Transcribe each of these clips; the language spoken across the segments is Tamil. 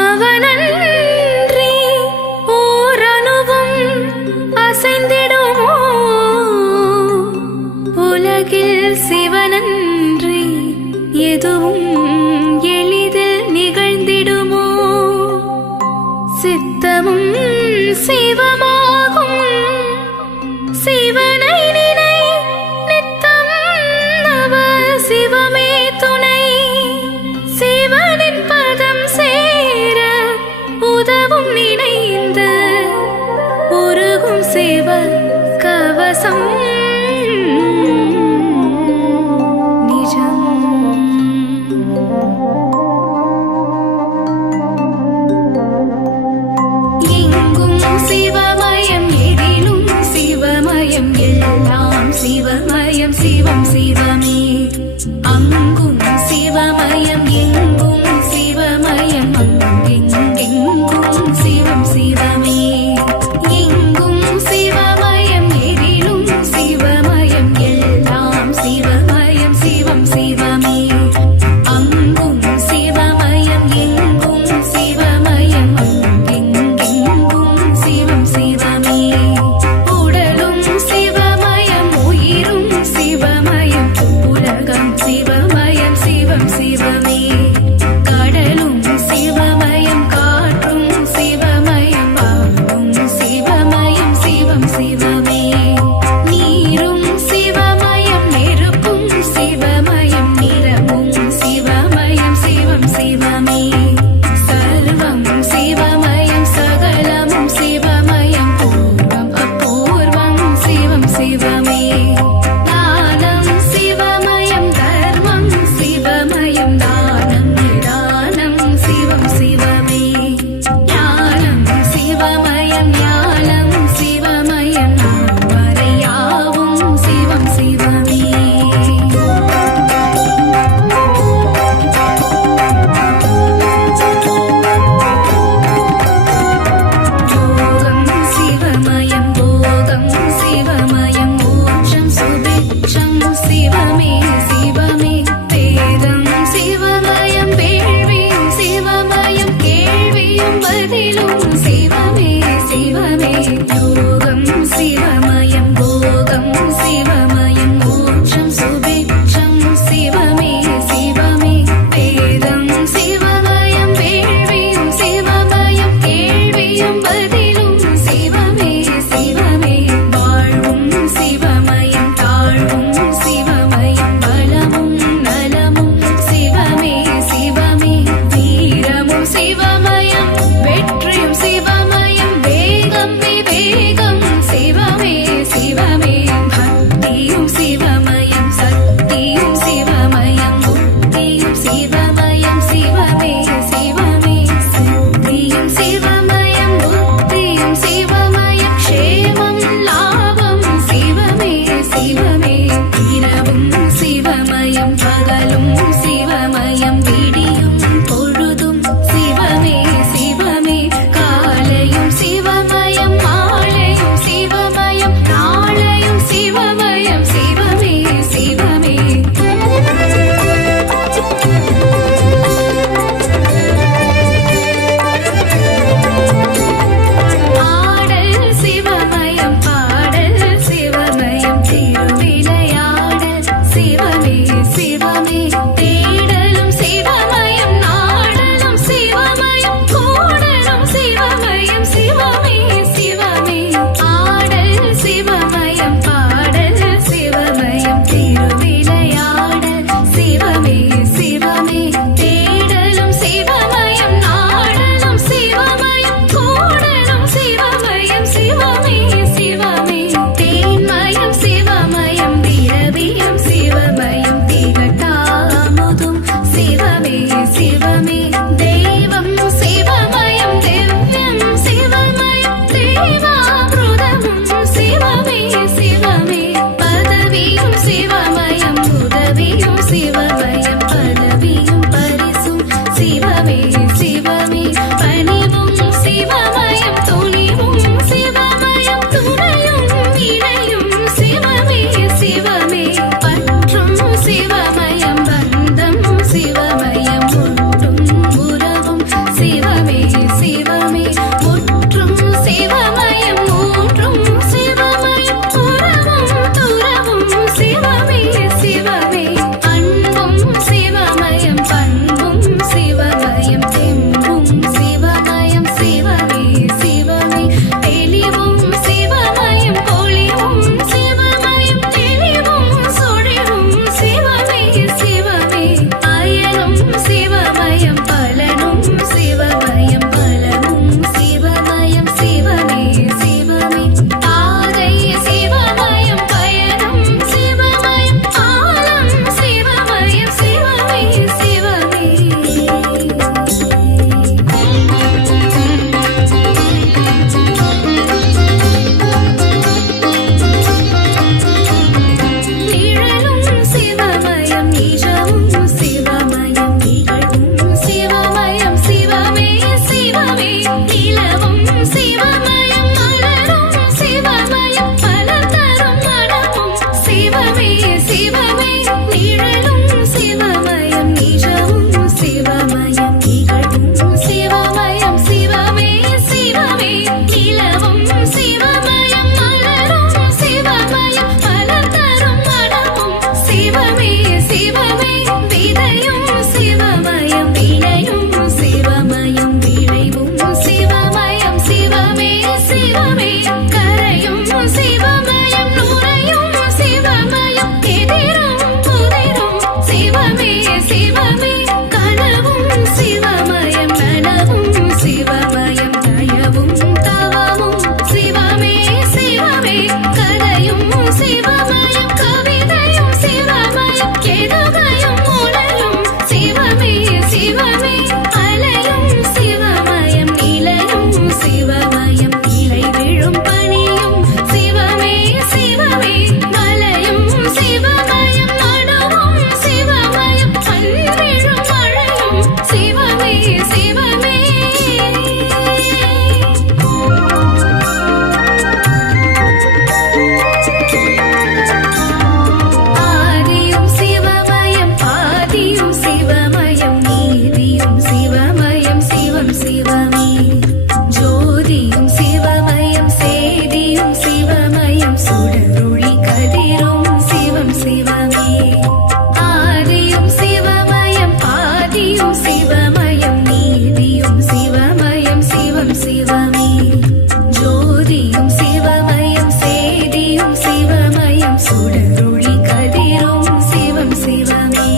அவனன்றி ஓரணுவும் அசைந்திடுமோ? உலகில் சிவனன்றி எதுவும் எளிதில் நிகழ்ந்திடுமோ? சித்தமும் சிவமாகும் சிவனை நினை நித்தம் நவ சிவமே துணை. சிவனின் பதம் சேர உதவும் நினைந்து உருகும் சிவ கவசம் நிஜம். எங்கும் சிவமயம் எதிலும் சிவமயம் எல்லாம் சிவமயம் சிவம் சிவமே. அங்கும் சிவமயம் எங்கும் சிவமயம் அங்கெங்கெங்கும் சிவம் சிவமே. எங்கும் சிவமயம் எதிலும் சிவமயம் எல்லாம் சிவமயம் சிவம் சிவமே. அங்கும் சிவமயம் எங்கும் சிவமயம் அங்கெங்கெங்கும் சிவம் சிவமே. உடலும் சிவமயம் உயிரும் சிவமயம் உலகம் சிவமயம் சிவம் சிவமே. கடலும் சிவமயம் காற்றும் சிவமயம் வானும் சிவமயம் சிவம் சிவமே. நீரும் சிவமயம் நெருப்பும் சிவமயம் நிறமும் சிவமயம் சிவம் சிவமே. சர்வம் சிவமயம் சகலமும் சிவமயம் பூர்வம் அபூர்வம் சிவம் சிவமே. ஞானம் சிவமயம் தர்மம் சிவமயம் தானம் நிதானம் சிவம் சிவமே. ஞானம் சிவமயம் ஞானம் சிவமயம் வரையாவும் சிவம் சிவமே. யோகம் சிவமயம் போகம் சிவமயம் மோட்சம் சுபிட்சம் சிவமே சிவமே. வேதம் சிவமயம் வேள்வியும் சிவமயம் கேள்வியும் பதிலும் சிவமே சிவமே. யோகம் சிவமயம் போகம் சிவமயம் மோட்சம் சுபிட்சம் சிவமே சிவமே. வேதம் சிவமயம் வேள்வியும் சிவமயம் கேள்வியும் பதிலும் சிவமே சிவமே. வாழ்வும் சிவமயம் தாழ்வும் சிவமயம் பலமும் நலமும் சிவமே சிவமே. வீரமும் சிவமயம் வெற்றியும் சிவமயம் வேகம் விவேகம் சிவமே சிவமே. பக்தியும் சிவமயம் சக்தியும் சிவமயம் புத்தியும் சிவமயம் சிவமே சிவமே. சித்தியும் சிவமயம் புத்தியும் சிவமயம் க்ஷேமம் லாபம் சிவமே சிவமே. இரவும் சிவமயம் பகலும் சிவமயம் விடியும் பொழுதும் சிவமே சிவமே. காலையும் சிவமயம் மாலையும் சிவமயம் நாளையும் சிவமயம் சிவமே சிவமே. ஆடல் சிவமயம் பாடல் சிவமயம் திருவிளையாடல் சிவமே சிவமே. சிவமே கனவும் சிவமயம் நனவும் சிவமயம் தயவும் தவமும் சிவமே சிவமே கதையும் சிவமயம் கவிதையும் சிவமயம் எதுகையும் உணரும் சிவமே சிவமே அலையும் சிவமயம் இலையும் சிவமயம் இலை விழும் பனியும் சிவமே சிவமே மலையும் சிவமயம் மனமும் சிவமயம் பன்றிழும் மழையும் சிவமே சிவமே ஆதியும் சிவமயம் பாதியும் சிவமயம் நீதியும் சிவமயம் சிவம் சிவமே ஜோதியும் சிவமயம் சேதியும் சிவமயம் சுடரொளி கதிரும் சிவம் சிவமே ஆதியும் சிவமயம் பாதியும் சிவமயம் நீதியும் சிவமயம் சிவம் சிவமே ஜோதியும் சிவமயம் சேதியும் சிவமயம் சுடரொளி கதிரும் சிவம் சிவமே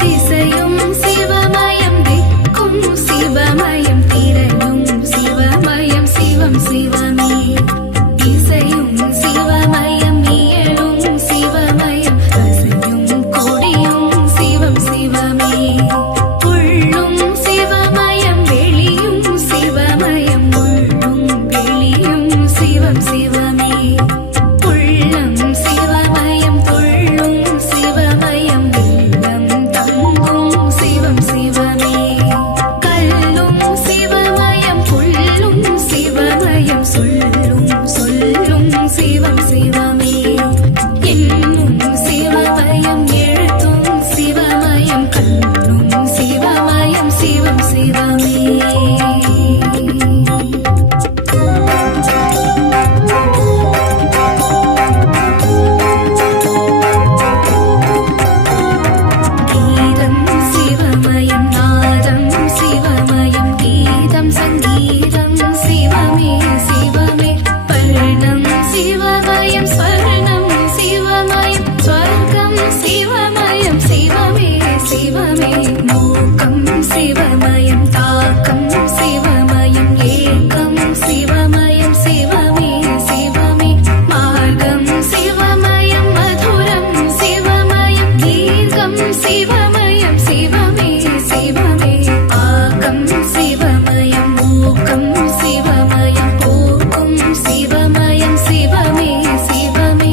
திசையும் சிவமயம் திக்கும் சிவமயம் திரையும் சிவமயம் சிவம் சிவமே இசையும் சிவமயம் இயலும் சிவமயம் ரசையும் கொடியும் சிவம் சிவமே உள்ளும் சிவமயம் வெளியும் சிவமயம் உள்ளும் வெளியும் சிவம் சிவமே உள்ளம் சிவமயம் துள்ளும் சிவமயம் வெள்ளம் தங்கும் சிவம் சிவமே கல்லும் சிவமயம் புல்லும் சிவமயம் சொல்லும் சொல்லும் சிவம் சிவமே என்னும் சிவமயம் எழுத்தும் சிவமயம் கண்ணும் சிவமயம் சிவம் சிவமே கீதம் சிவமயம் நாதம் சிவமயம் கீதம் சங்கீதம் சிவமே சிவமே பர்ணம் சிவமயம் ஸ்வர்ணம் சிவமயம் ஸ்வர்க்கம் சிவமயம் சிவமே சிவமே மூக்கம் சிவமயம் தாக்கம் சிவமயம் ஏக்கம் சிவமயம் சிவமே சிவமே மார்க்கம் சிவமயம் மதுரம் சிவமயம் தீர்க்கம் சிவமயம் சிவமே சிவமே ஆக்கம் சிவமயம் ஊக்கம் சிவமயம் போக்கும் சிவமயம் சிவமே சிவமே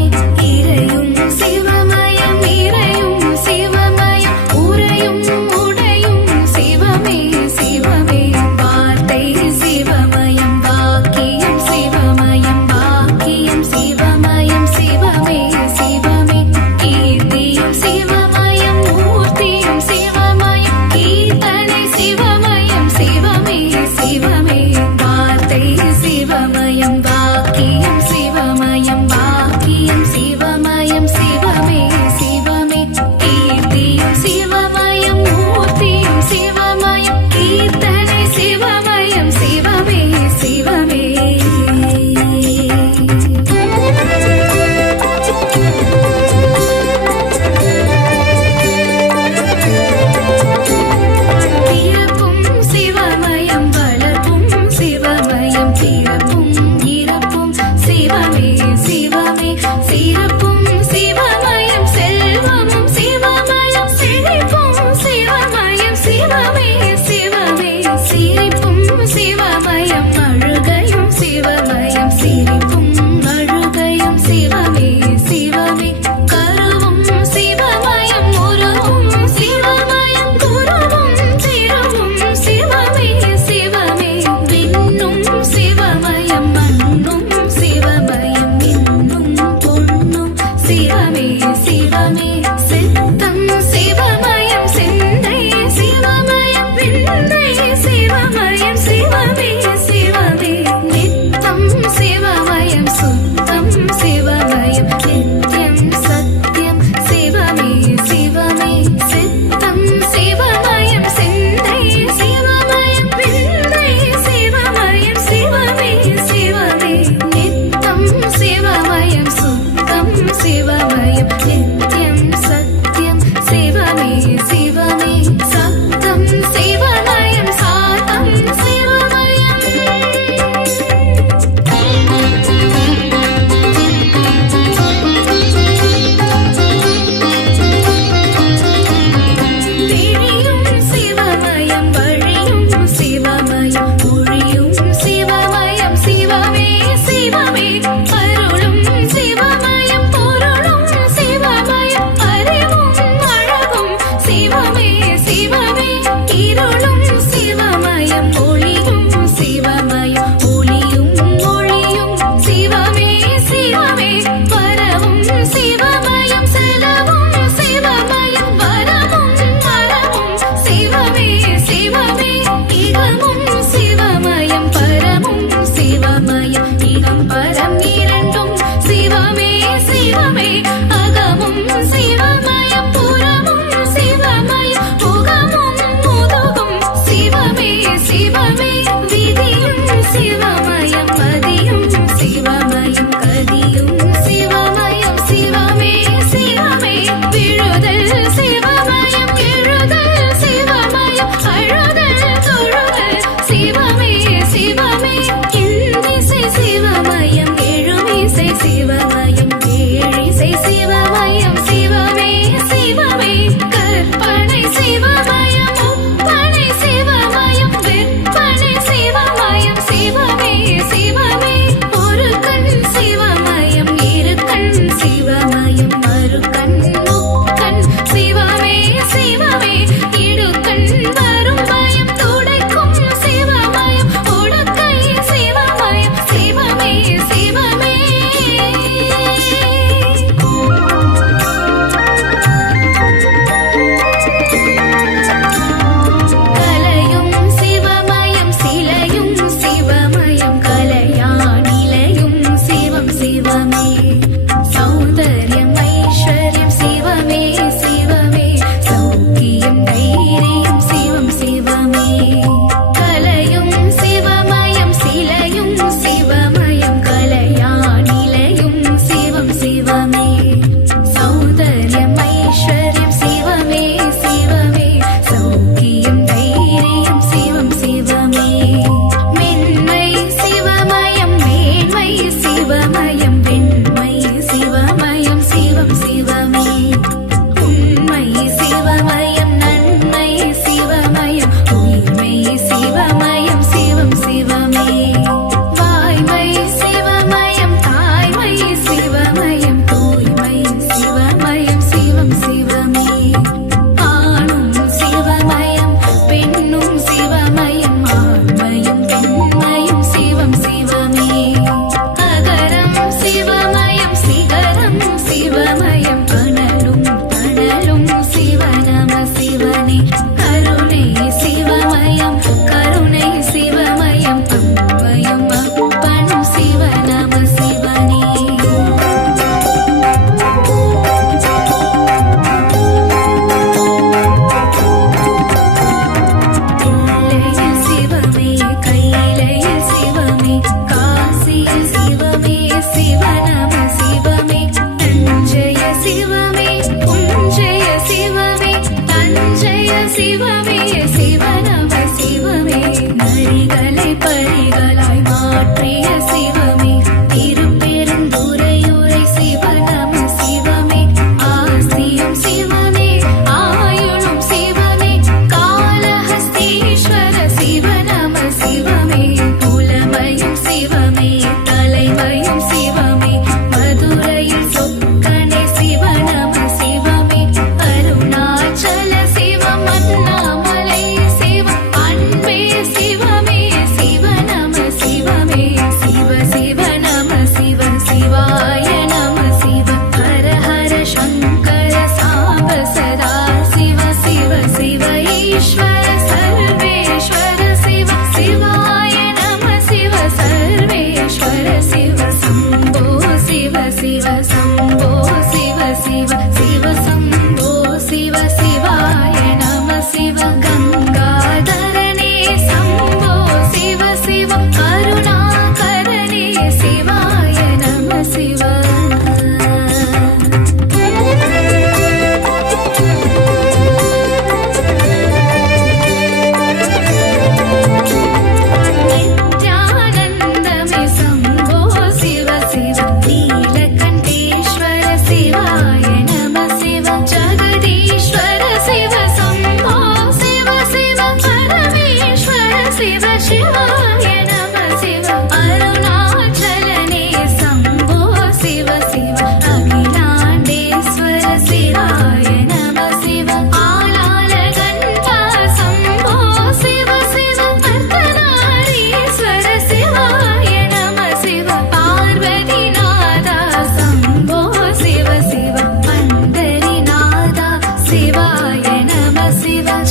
இறையும் சிவமயம் இறையும் சிவமயம் உறையும் உடையும் சிவமே சிவமே வார்த்தை சிவமயம் வாக்கியம் சிவமயம் வாக்கியம் சிவமயம் சிவமே சிவமே கீர்த்தியும் சிவமயம் மூர்த்தியும்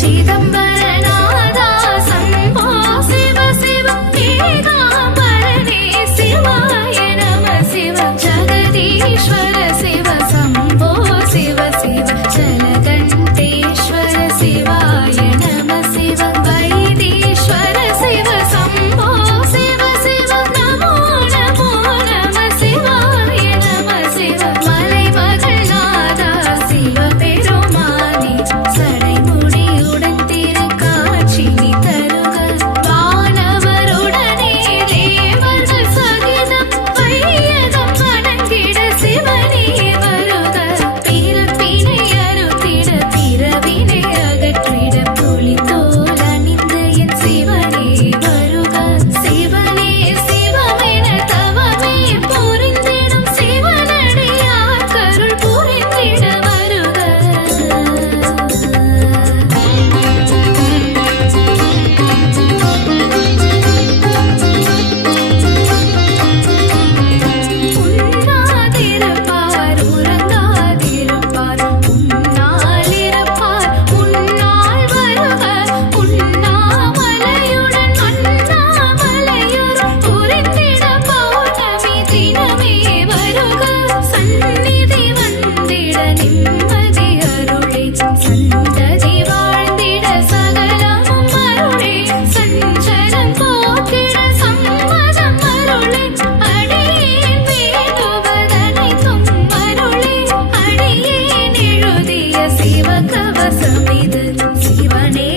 சிதம்பரநாதா சம்போ சிவ சிவ ஏகாம்பரனே சிவாய நம சிவ ஜகதீஸ்வர சிவ சம்போ சிவ சிவ ஜலகண்டேஸ்வர சிவாய நம சிவ வைத்தீஸ்வர சிவ சம்போ சிவ சிவ நமோ நமோ நம சிவாய நம சிவ மலைமகள்நாதா சிவ பெருமானே சடைமுடியுடன் திருக்காட்சி நீ தருக வானவருடனே தேவர்கள் சகிதம் வையகம் வணங்கிட சிவனே வருக பிறப்பினை அறுத்திட பிறவினை அகற்றிட புலித்தோல் அணிந்து என் சிவனே வருக சிவனே சிவமென தவமே புரிந்திடும் சிவனடியார் கருள் புரிந்திட வருக உண்ணாதிருப்பார் உறங்காதிருப்பார் உண்ணாலிருப்பார் உண்ணாள் வருக உண்ணாமலையுடன் அண்ணாமலையுடன் புரிந்திட பௌர்ணமி தினமே வருக சந்நிதி வந்திட நிம்மதி அருளே சந்ததி வாழ்ந்திட சகலமும் அருளே சஞ்சலம் போக்கிட சம்மதம் அருளே அடியேன் வேண்டுவதனைத்தும் அருளே அடியேன் எழுதிய சிவகவசமிது சிவனே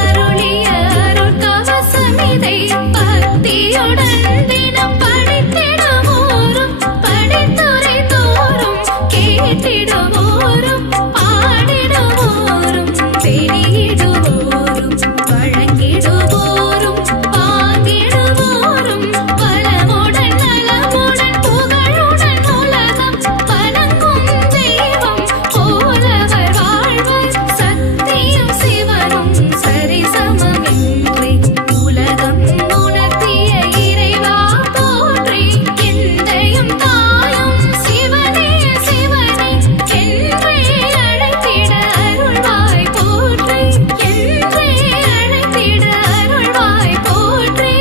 அருளிய அருட்கவசமிதை பக்தியுடன் தினம் படித்திடுவோரும் படித்துரை தோறும் கேட்டிடுவோரும் பாடிடுவோரும் வெளியிடுவோரும் வழங்கிடுவோரும் வாங்கிடுவோரும் வளமுடன் நலமுடன் புகழுடன் உலகம் வணங்கும் தெய்வம் போலவர் வாழ்வர் சத்தியம் சிவனும் சரிசமமின்றி உலகம் உணர்த்திய இறைவா போற்றி எந்தையும் தாயும் சிவனே சிவனே என்றே அழைத்திட அருள்வாய் போற்றி என்றே அழைத்திட அருள்வாய் போற்றி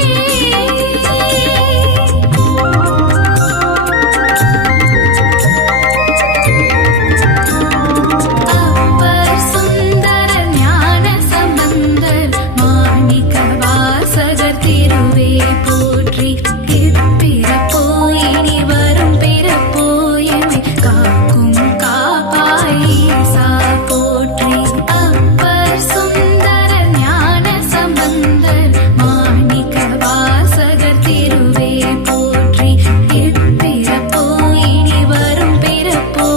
அப்பர் சுந்தரர் ஞான சம்பந்தர் மாணிக்க வாசகர் திருவே போற்றி இப்பிறப்போ இனி வரும் பிறப்போ எமை காக்கும் காப்பாய் ஈசா போற்றி அப்பர் சுந்தரர் ஞான சம்பந்தர் மாணிக்க வாசகர் திருவே போற்றி இப்பிறப்போ இனி வரும் பிறப்போ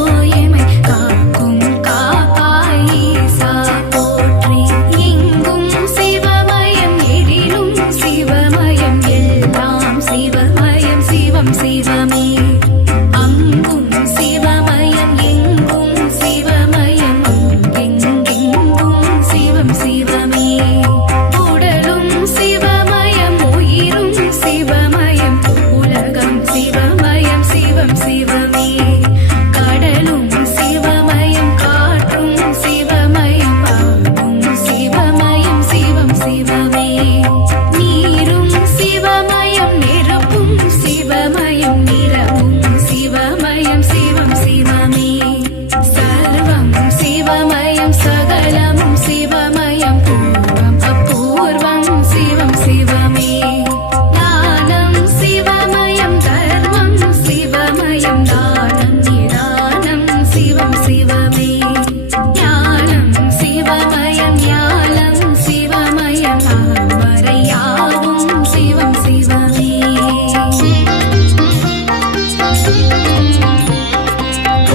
எமை காக்கும் காப்பாய் ஈசா போற்றி எங்கும் சிவமயம் எழிலும் சிவமயம் எல்லாம் சிவமயம் சிவம் சிவமே அங்கும் சிவமயம் எங்கும் சிவமயம் எங்கெங்கும் சிவம் சிவமே உடலும் சிவமயம் உயிரும் சிவமயம் உலகம் சிவமயம் சிவம் சிவமே கடலும் சிவமயம் காற்றும் சிவமயம் பாடும் சிவமயம் சிவம் சிவமே நீரும் சிவமயம் நெருப்பும் சிவமயம் நிறமும் சிவமயம் சிவம் சிவமே சர்வம் சிவமயம் சகலமும் சிவமயம் பூர்வம் அபூர்வம் சிவம் சிவமே ஞானம் சிவமயம் தர்மம் சிவமயம் தானம் நிதானம் சிவம் சிவமே ஞானம் சிவமயம் ஞானம் சிவமயம் தாமரையாவும் சிவம் சிவமே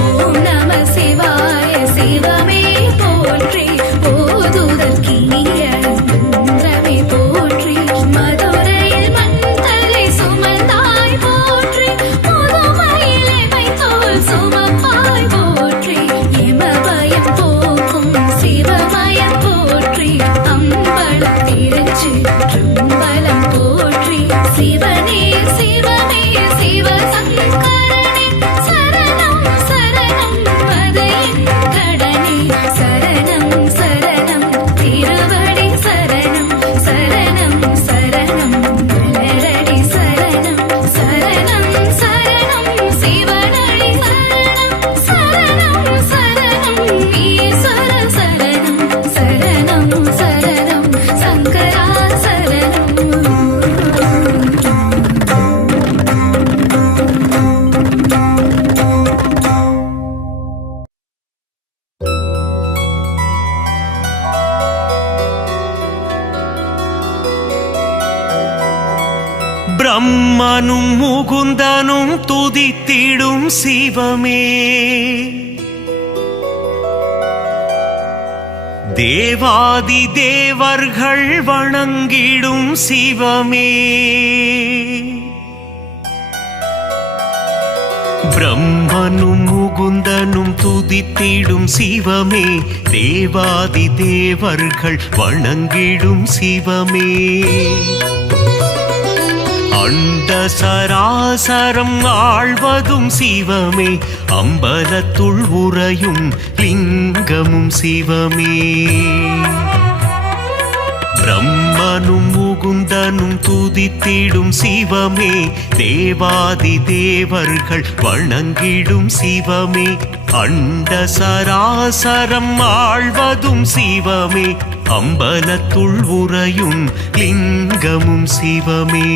ஓம் நம சிவாய சிவமே போற்றி ஓதுதற்கினிய மந்திரமே போற்றி மதுரையில் மண்தலை சுமந்தாய் போற்றி முதுமையிலே வைத்தோல் சுமப்பாய் போற்றி எமபயம் போக்கும் சிவமயம் போற்றி அம்பலம் திருச்சி பலம் போற்றி சிவனே சிவமே சிவசங்கரனே சரணம் சரணம் பதையின் கடனே சரணம் சரணம் திருவ பிரம்மனும் முகுந்தனும் துதித்திடும் சிவமே, தேவாதி தேவர்கள் வணங்கிடும் சிவமே, பிரம்மனும் முகுந்தனும் துதித்திடும் சிவமே, தேவாதி தேவர்கள் வணங்கிடும் சிவமே, அண்ட சராசரம் ஆழ்வதும் சிவமே, அம்பலத்துள் உறையும் லிங்கமும் சிவமே, பிரம்மனும் முகுந்தனும் துதித்திடும் சிவமே, தேவாதி தேவர்கள் வணங்கிடும் சிவமே, அண்ட சராசரம் ஆழ்வதும் சிவமே, அம்பலத்துள் உறையும் லிங்கமும் சிவமே.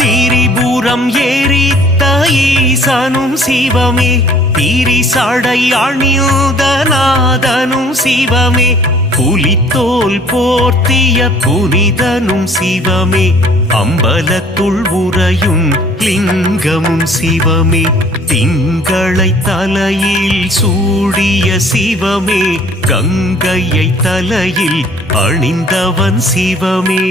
திரிபுரம் எரித்த ஈசனும் சிவமே, திரிசடை அணிந்த நாதனும் சிவமே, புலித்தோல் போர்த்திய புனிதனும் சிவமே, அம்பலத்துள் உறையும் லிங்கமும் சிவமே, திங்களை தலையில் சூடிய சிவமே, கங்கையை தலையில் அணிந்தவன் சிவமே,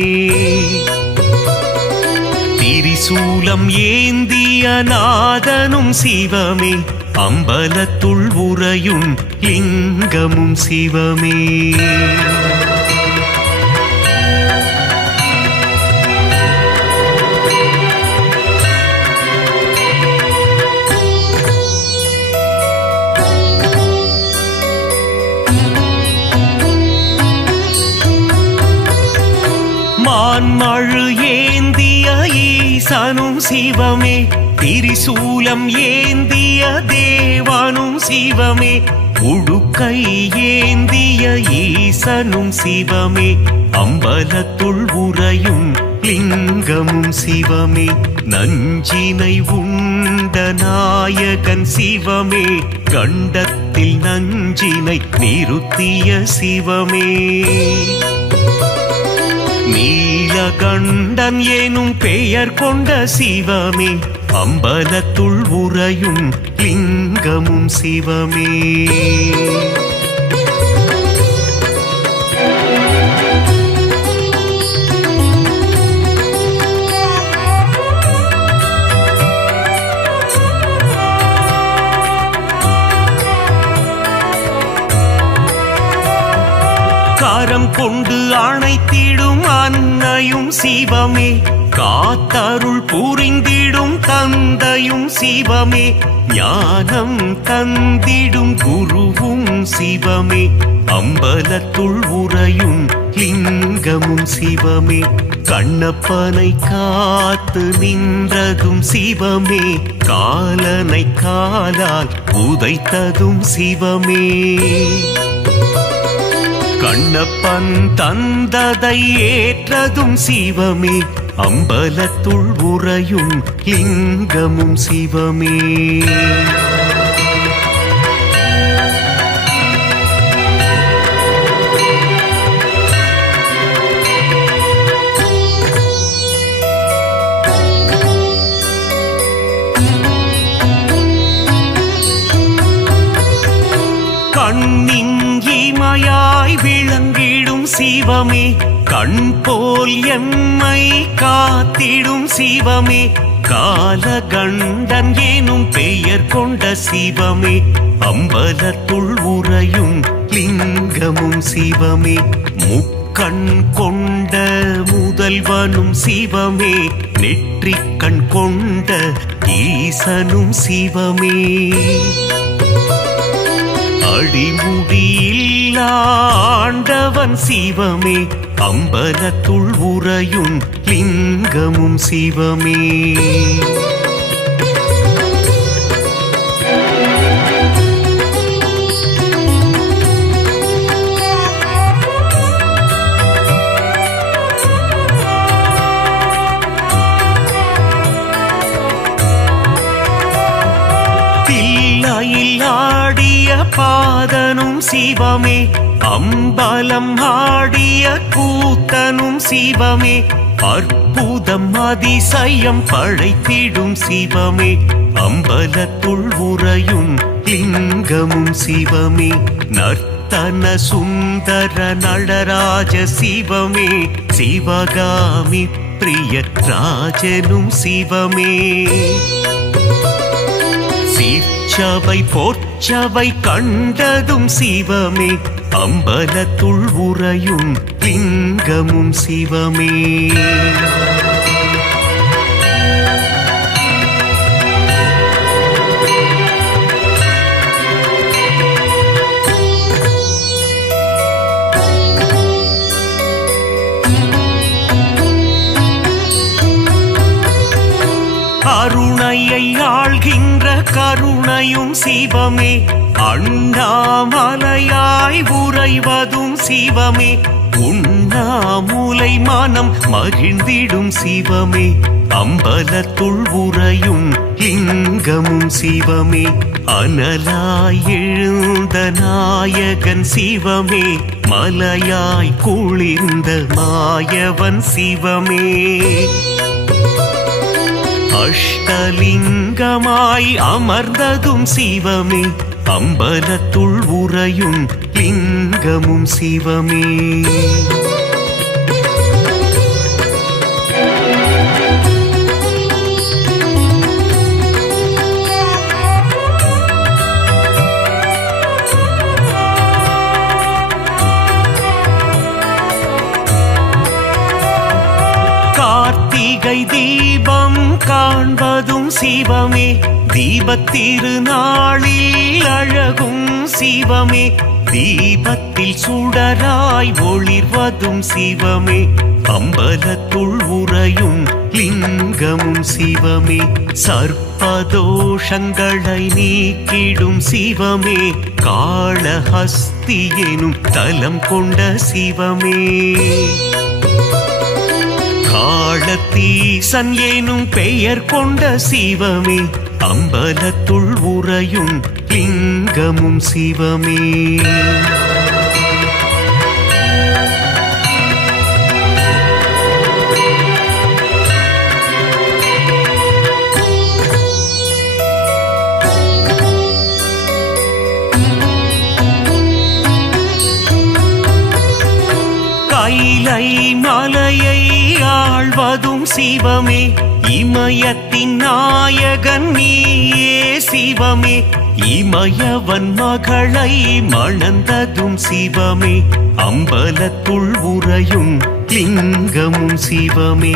திரிசூலம் ஏந்திய நாதனும் சிவமே, அம்பலத்துள் உறையும் லிங்கமும் சிவமே, மான்மழு ஏந்திய ஈசனும் சிவமே, திரிசூலம் ஏந்திய தேவனும் சிவமே, உடுக்கை ஏந்திய ஈசனும் சிவமே, அம்பலத்துள் உறையும் லிங்கமும் சிவமே, நஞ்சினை உண்ட நாயகன் சிவமே, கண்டத்தில் நஞ்சினை நிறுத்திய சிவமே, நீலகண்டன் எனும் பெயர் கொண்ட சிவமே, அம்பலத்துள் உறையும் லிங்கமும் சிவமே, கரம் கொண்டு அணைத்திடும் அன்னையும் சிவமே, காத்தருள் புரிந்திடும் தந்தையும் சிவமே, ஞானம் தந்திடும் குருவும் சிவமே, அம்பலத்துள் உறையும் லிங்கமும் சிவமே, கண்ணப்பனை காத்து நின்றதும் சிவமே, காலனை காலால் உதைத்ததும் சிவமே, கண்ணப்பன் தந்ததை ஏற்றதும் சிவமே, அம்பலத்துள் உறையும் லிங்கமும் சிவமே, கண்ணின் இமையாய் விளங்கிடும் சிவமே, கண் போல் எம்மை காத்திடும் சிவமே, காலகண்டன் எனும் பெயர் கொண்ட சிவமே, அம்பலத்துள் உறையும் லிங்கமும் சிவமே, முக்கண் கொண்ட முதல்வனும் சிவமே, நெற்றிக்கண் கொண்ட ஈசனும் சிவமே, அடிமுடியில்லா ஆண்டவன் சிவமே, அம்பலத்துள் உறையும் லிங்கமும் சிவமே, பாதனும் சிவமே அம்பலம் ஆடிய கூத்தனும் சிவமே அற்புதம் அதிசயம் படைத்திடும் சிவமே அம்பலத்துள் உறையும் லிங்கமும் சிவமே நர்த்தன சுந்தர நடராஜ சிவமே சிவகாமி பிரிய ராஜனும் சிவமே சீர்ச்சபை போர்ச்சபை கண்டதும் சிவமே அம்பலத்துள் உறையும் லிங்கமும் சிவமே கருணையை ஆள்கின்ற கருணையும் சிவமே அண்ணாமலையாய் உறைவதும் சிவமே உண்ணாமுலை மனம் மகிழ்ந்திடும் சிவமே அம்பலத்துள் உறையும் லிங்கமும் சிவமே அனலாய் எழுந்த நாயகன் சிவமே மலையாய் குளிர்ந்த மாயவன் சிவமே அஷ்டலிங்கமாய் அமர்ந்ததும் சிவமே அம்பலத்துள் உறையும் லிங்கமும் சிவமே கார்த்திகை தீபம் காண்பதும் சிவமே தீபத்திருநாளில் அழகும் சிவமே தீபத்தில் சுடராய் ஒளிர்வதும் சிவமே அம்பலத்துள் உறையும் லிங்கமும் சிவமே சர்ப்பதோஷங்களை நீக்கிடும் சிவமே காளஹஸ்தி எனும் தலம் கொண்ட சிவமே காளத்தீசன் எனும் பெயர் கொண்ட சிவமே அம்பலத்துள் உறையும் லிங்கமும் சிவமே கைலை மலையை ஆழ்வதும் சிவமே இமயத்தின் நாயகன் நீயே சிவமே இமயவன் மகளை மணந்ததும் சிவமே அம்பலத்துள் உறையும் லிங்கமும் சிவமே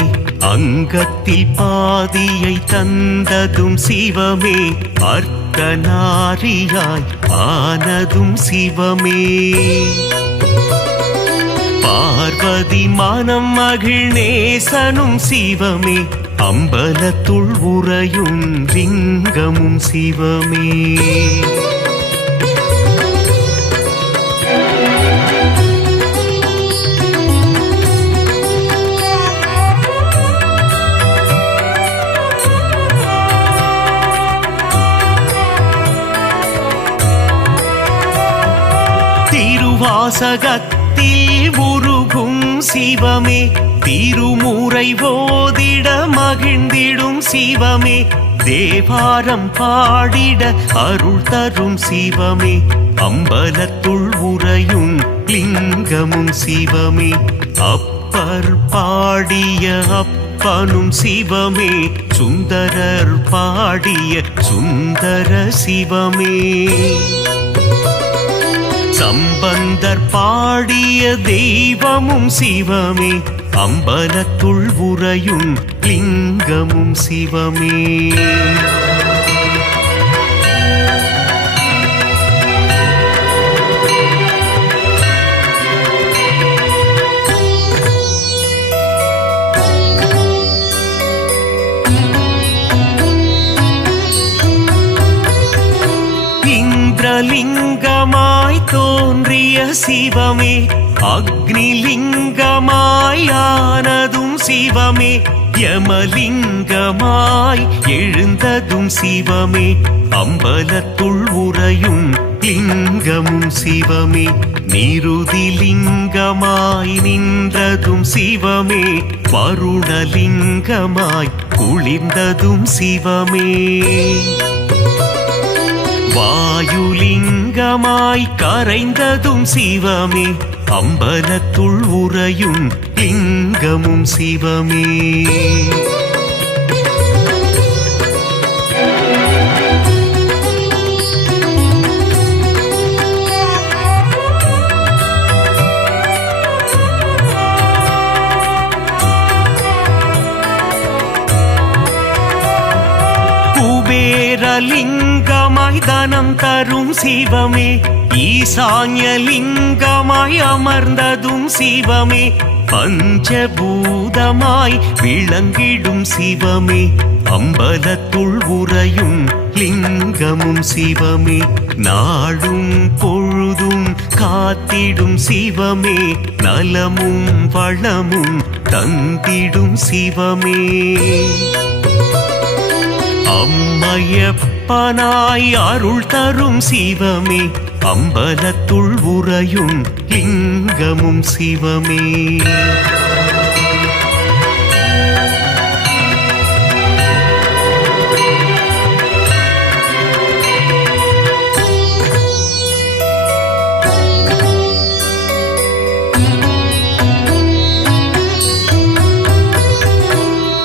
அங்கத்தில் பாதியை தந்ததும் சிவமே அர்த்தநாரியாய் ஆனதும் சிவமே பார்வதி மனம் மகிழ்நேசனும் சிவமே அம்பலத்துள் உறையும் லிங்கமும் சிவமே திருவாசகத்தில் உருகும் சிவமே திருமுறை ஓதிட மகிழ்ந்திடும் சிவமே தேவாரம் பாடிட அருள் தரும் சிவமே அம்பலத்துள் உறையும் லிங்கமும் சிவமே அப்பர் பாடிய அப்பனும் சிவமே சுந்தரர் பாடிய சுந்தர சிவமே சம்பந்தர் பாடிய தெய்வமும் சிவமே அம்பலத்துள் உறையும் லிங்கமும் சிவமே இந்திரலிங்கமாய் தோன்றிய சிவமே அக்னிலிங்கமாய் ஆனதும் சிவமே யமலிங்கமாய் எழுந்ததும் சிவமே அம்பலத்துள் உறையும் லிங்கமும் சிவமே. நிருதிலிங்கமாய் நின்றதும் சிவமே. வருணலிங்கமாய் குளிர்ந்ததும் சிவமே. வாயுலிங்கமாய் கரைந்ததும் சிவமே. அம்பலத்துள் உறையும் லிங்கமும் சிவமே. குபேரலிங்கமாய் தனம் தரும் சிவமே. ஈசான்யலிங்கமாய் அமர்ந்ததும் சிவமே. பஞ்சபூதமாய் விளங்கிடும் சிவமே. அம்பலத்துள் உறையும் லிங்கமும் சிவமே. நாடும் பொழுதும் காத்திடும் சிவமே. நலமும் வளமும் தந்திடும் சிவமே. அம்மையப்பனாய் அருள் தரும் சிவமே. அம்பலத்துள் உறையும் லிங்கமும் சிவமே.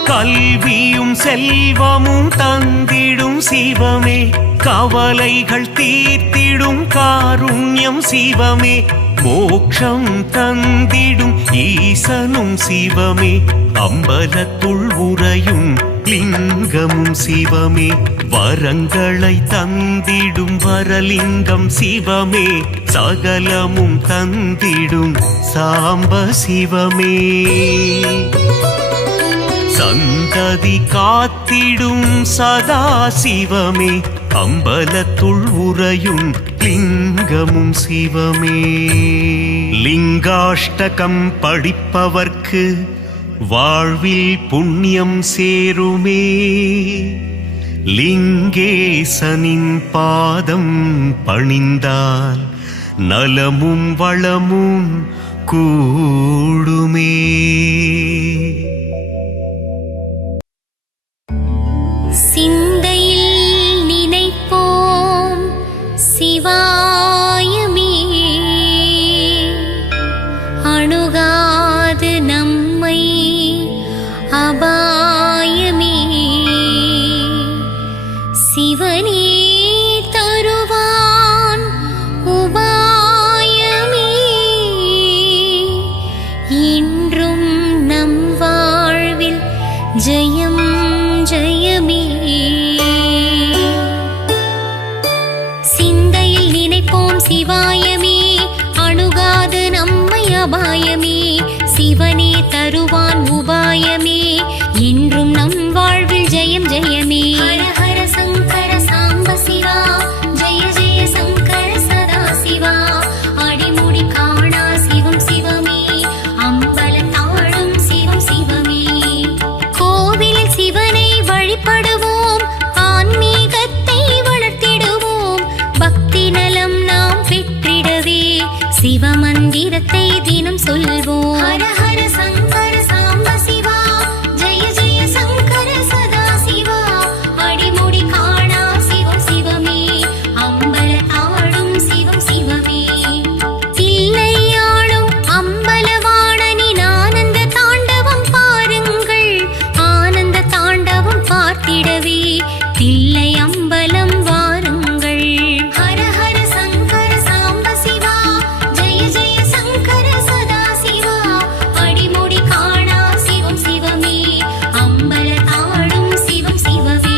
கல்வியும் செல்வமும் தந்திடும் சிவமே. கவலைகள் தீர்த்திடும் காருண்யம் சிவமே. மோட்சம் தந்திடும் ஈசனும் சிவமே. அம்பலத்துள் உறையும் லிங்கமும் சிவமே. வரங்களை தந்திடும் வரலிங்கம் சிவமே. சகலமும் தந்திடும் சாம்ப சிவமே. சந்ததி காத்திடும் சதா சிவமே. அம்பலத்துள் உறையும் லிங்கமும் சிவமே. லிங்காஷ்டகம் படிப்பவர்க்கு வாழ்வில் புண்ணியம் சேருமே. லிங்கேசனின் பாதம் பணிந்தால் நலமும் வளமும் கூடுமே. சிந்தையில் நினைப்போம் சிவாயமே. அணுகாது நம்மை அபாயமே. சிவனே தருவான் உபாயமே. இன்றும் நம் வாழ்வில் ஜெயம் ஜெயமே. சிந்தையில் நினைப்போம் சிவாயமே. அணுகாது நம்மை அபாயமே. சிவனே தருவான் உபாயமே. என்றும் நம் வாழ்வில் ஜெயம் ஜெயமே. ஹர ஹர சங்கர சாம்ப சிவா. ஜெய ஜெய சங்கர சதா சிவா. அடிமுடி காணா சிவம் சிவமே. அம்பலத்தாடும் சிவம் சிவமே. கோவிலில் சிவனை வழிபடுவோம். ஆன்மீகத்தை வளர்த்திடுவோம். பக்தி நலம் நாம் பெற்றிடவே சிவமந்திரத்தை தினம் சொல்வோம். ஹர ஹர சங்கர சாம்ப சிவா. ஜெய ஜெய சங்கர சதா சிவா. அடிமுடி காணா சிவம் சிவமே. அம்பலத்தாடும் சிவம் சிவமே. தில்லையாடும் அம்பலவாணனின் ஆனந்த தாண்டவம் பாருங்கள். ஆனந்த தாண்டவம் பார்த்திடவே தில்லை அம்பலம் வாருங்கள். ஹர ஹர சங்கர சாம்ப சிவா. ஜெய ஜெய சங்கர சதா சிவா. அடிமுடி காணா சிவம் சிவமே. அம்பலத்தாடும் சிவம் சிவமே.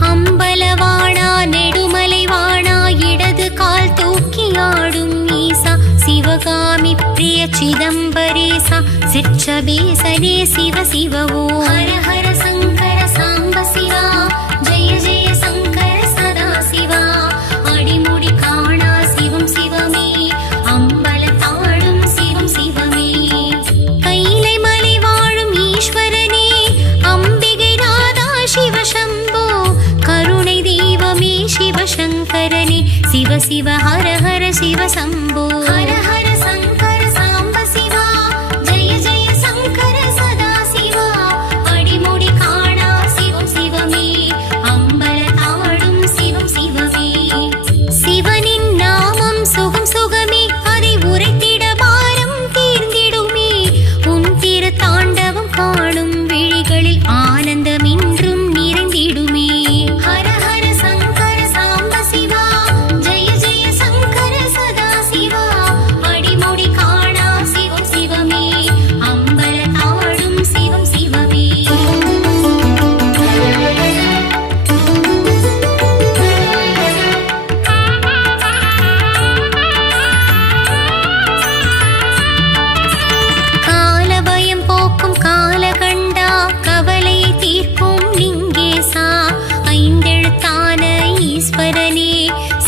அம்பலவாணா நெடுமலை வாணா. இடது கால் தூக்கி ஆடும் ஈசா. சிவகாமி பிரிய சிதம்பரேசா. சிற்றபேசனே சிவ சிவவோ. ஹர ஹர சங்கர சாம்ப சிவா. ஜெய ஜெய சங்கர சதா சிவா. அடிமுடி காணா சிவம் சிவமே. அம்பலத்தாடும் சிவ ஹர ஹர சிவ சம்போ ஹர ஹர சங்கர சாம்ப சிவா ஜெய ஜெய சங்கர சதா சிவா அடிமுடி காணா சிவம் சிவமே அம்பல தாடும் சிவம் சிவமே சிவனின் நாமம் சுகம் சுகமே அதை உரைத்திட பாரம் தீர்ந்திடுமே உன் திரு தாண்டவம் காணும் விழிகளில் ஆனந்தம் இன்றும் நிறைந்திடுமே ஹர ஹர சங்கர சாம்ப சிவா ஜெய ஜெய சங்கர சதா சிவா அடிமுடி காணா சிவம் சிவமே அம்பல தாடும் சிவம் சிவமே காலபயம் போக்கும் காலகண்டா கவலையை தீர்க்கும் லிங்கேசா ஐந்தெழுத்தான ஈஸ்வரனே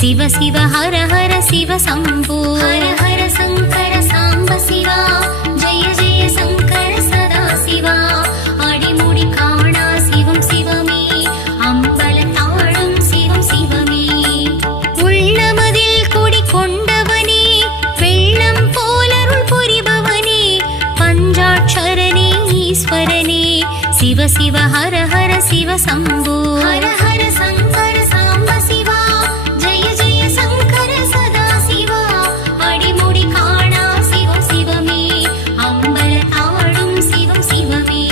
சிவ சிவ ஹர ஹர சிவ சம்போ ஹர ஹர சங்கர சாம்ப சிவா ஜெய ஜெய சங்கர சதா சிவா அடிமுடி காணா சிவம் சிவமே அம்பல தாழும் சிவம் சிவமே உள்ளமதில் குடி கொண்டவனே வெள்ளம் போலருள் புரிபவனே பஞ்சாட்சரனே ஈஸ்வரனே சிவ சிவ ஹர ஹர சிவ சம்போ ஹர ஹர சங்கர சாம்ப சிவா ஜெய ஜெய சங்கர சதா சிவா அடிமுடி காணா சிவம் சிவமே அம்பல தாழும் சிவம் சிவமே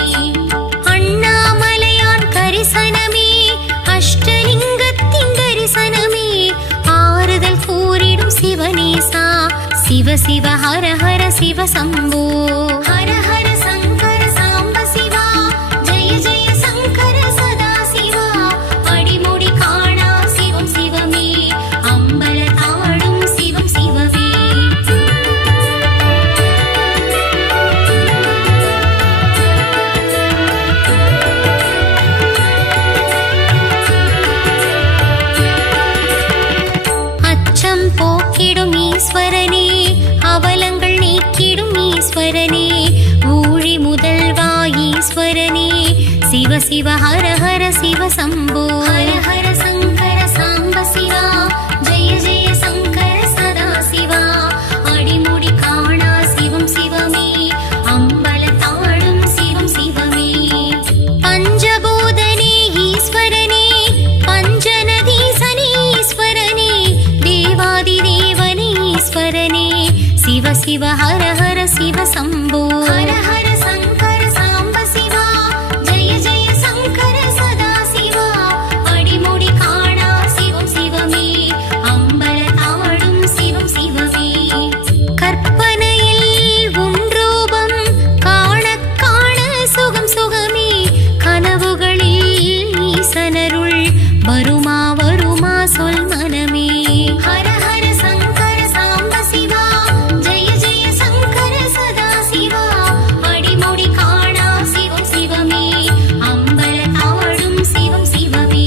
அண்ணாமலையான் கரிசனமே அஷ்டலிங்கத்தின் தரிசனமே ஆறுதல் கூறிடும் சிவனேசா சிவ சிவ ஹர ஹர சிவ சம்போ ஹர ஹர சங்கர சாம்ப சிவா ஜெய ஜெய சங்கர சதா சிவா அடிமுடி காணா சிவம் சிவமே அம்பல தாடும் சிவம் சிவமே அச்சம் போக்கிடும் ஈஸ்வரனே அவலங்கள் நீக்கிடும் ஈஸ்வரனே ஊழி முதல்வா ஈஸ்வரனே சிவ சிவ ஹர ஹர சிவ சம்போ ஹர ஹர சங்கர சாம்ப சிவா ஜெய ஜெய சங்கர சதா சிவா அடிமுடி காணா சிவம் சிவமே அம்பல தாழும் சிவம் சிவமே பஞ்சபூதனே ஈஸ்வரனே பஞ்சநதீசனே ஈஸ்வரனே தேவாதி தேவனே ஈஸ்வரனே சிவ சிவ ஹர ஹர சிவ சம்போ ஹர ஹர சங்கர சாம்ப சிவா ஜெய ஜெய சங்கர சதா சிவா அடிமுடி காணா சிவம் சிவமே அம்பல தாடும் சிவம் சிவமே கற்பனையில் உன் ரூபம் காண காண சுகம் சுகமே கனவுகளில் ஈசனருள் வருமா வருமா சொல் மனமே ஹர ஹர சங்கர சாம்ப சிவா ஜெய ஜெய சங்கர சதா சிவா அடிமுடி காணா சிவம் சிவமே அம்பல தாடும் சிவம் சிவமே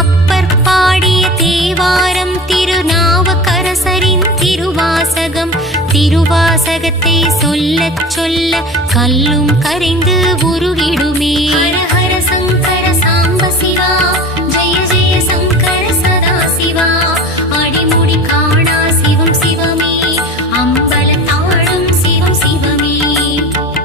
அப்பர் பாடிய தேவாரம் திருநாவுக்கரசரின் திருவாசகம் திருவாசகத்தை சொல்லச் சொல்ல கல்லும் கரைந்து உருகிடுமே ஹர ஹர சங்கர சாம்ப சிவா ஜெய ஜெய சங்கர சதா சிவா அடிமுடி காணா சிவம் சிவமே அம்பல தாழும் சிவம் சிவமே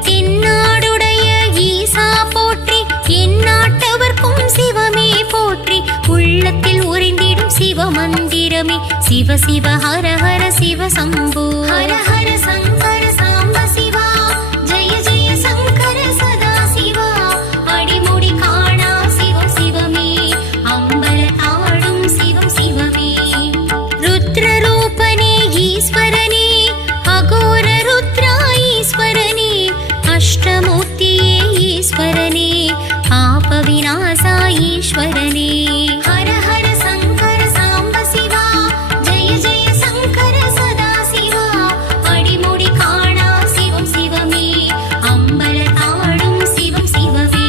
தென்னாடுடைய ஈசா போற்றி எந்நாட்டவர்க்கும் சிவமே போற்றி உள்ளத்தில் உறைந்திடும் சிவமந்திரமே சிவ சிவ ஹர ஹர சிவ சம்போ ஹர ஹர சங்கர சாம்ப சிவா ஜெய ஜெய சங்கர சதா சிவா அடிமுடி காணா சிவம் சிவமே அம்பல தாடும் சிவம் சிவமே ருத்ர ரூபனே ஈஸ்வரனே அகோர ருத்ரா ஈஸ்வரனே அஷ்டமூர்த்தியே ஈஸ்வரனே பாப விநாசா ஈஸ்வரனே ஹர ஹர சங்கர சாம்ப சிவா ஜெய ஜெய சங்கர சதா சிவா அடிமுடி காணா சிவம் சிவமே அம்பல தாடும் சிவம் சிவமே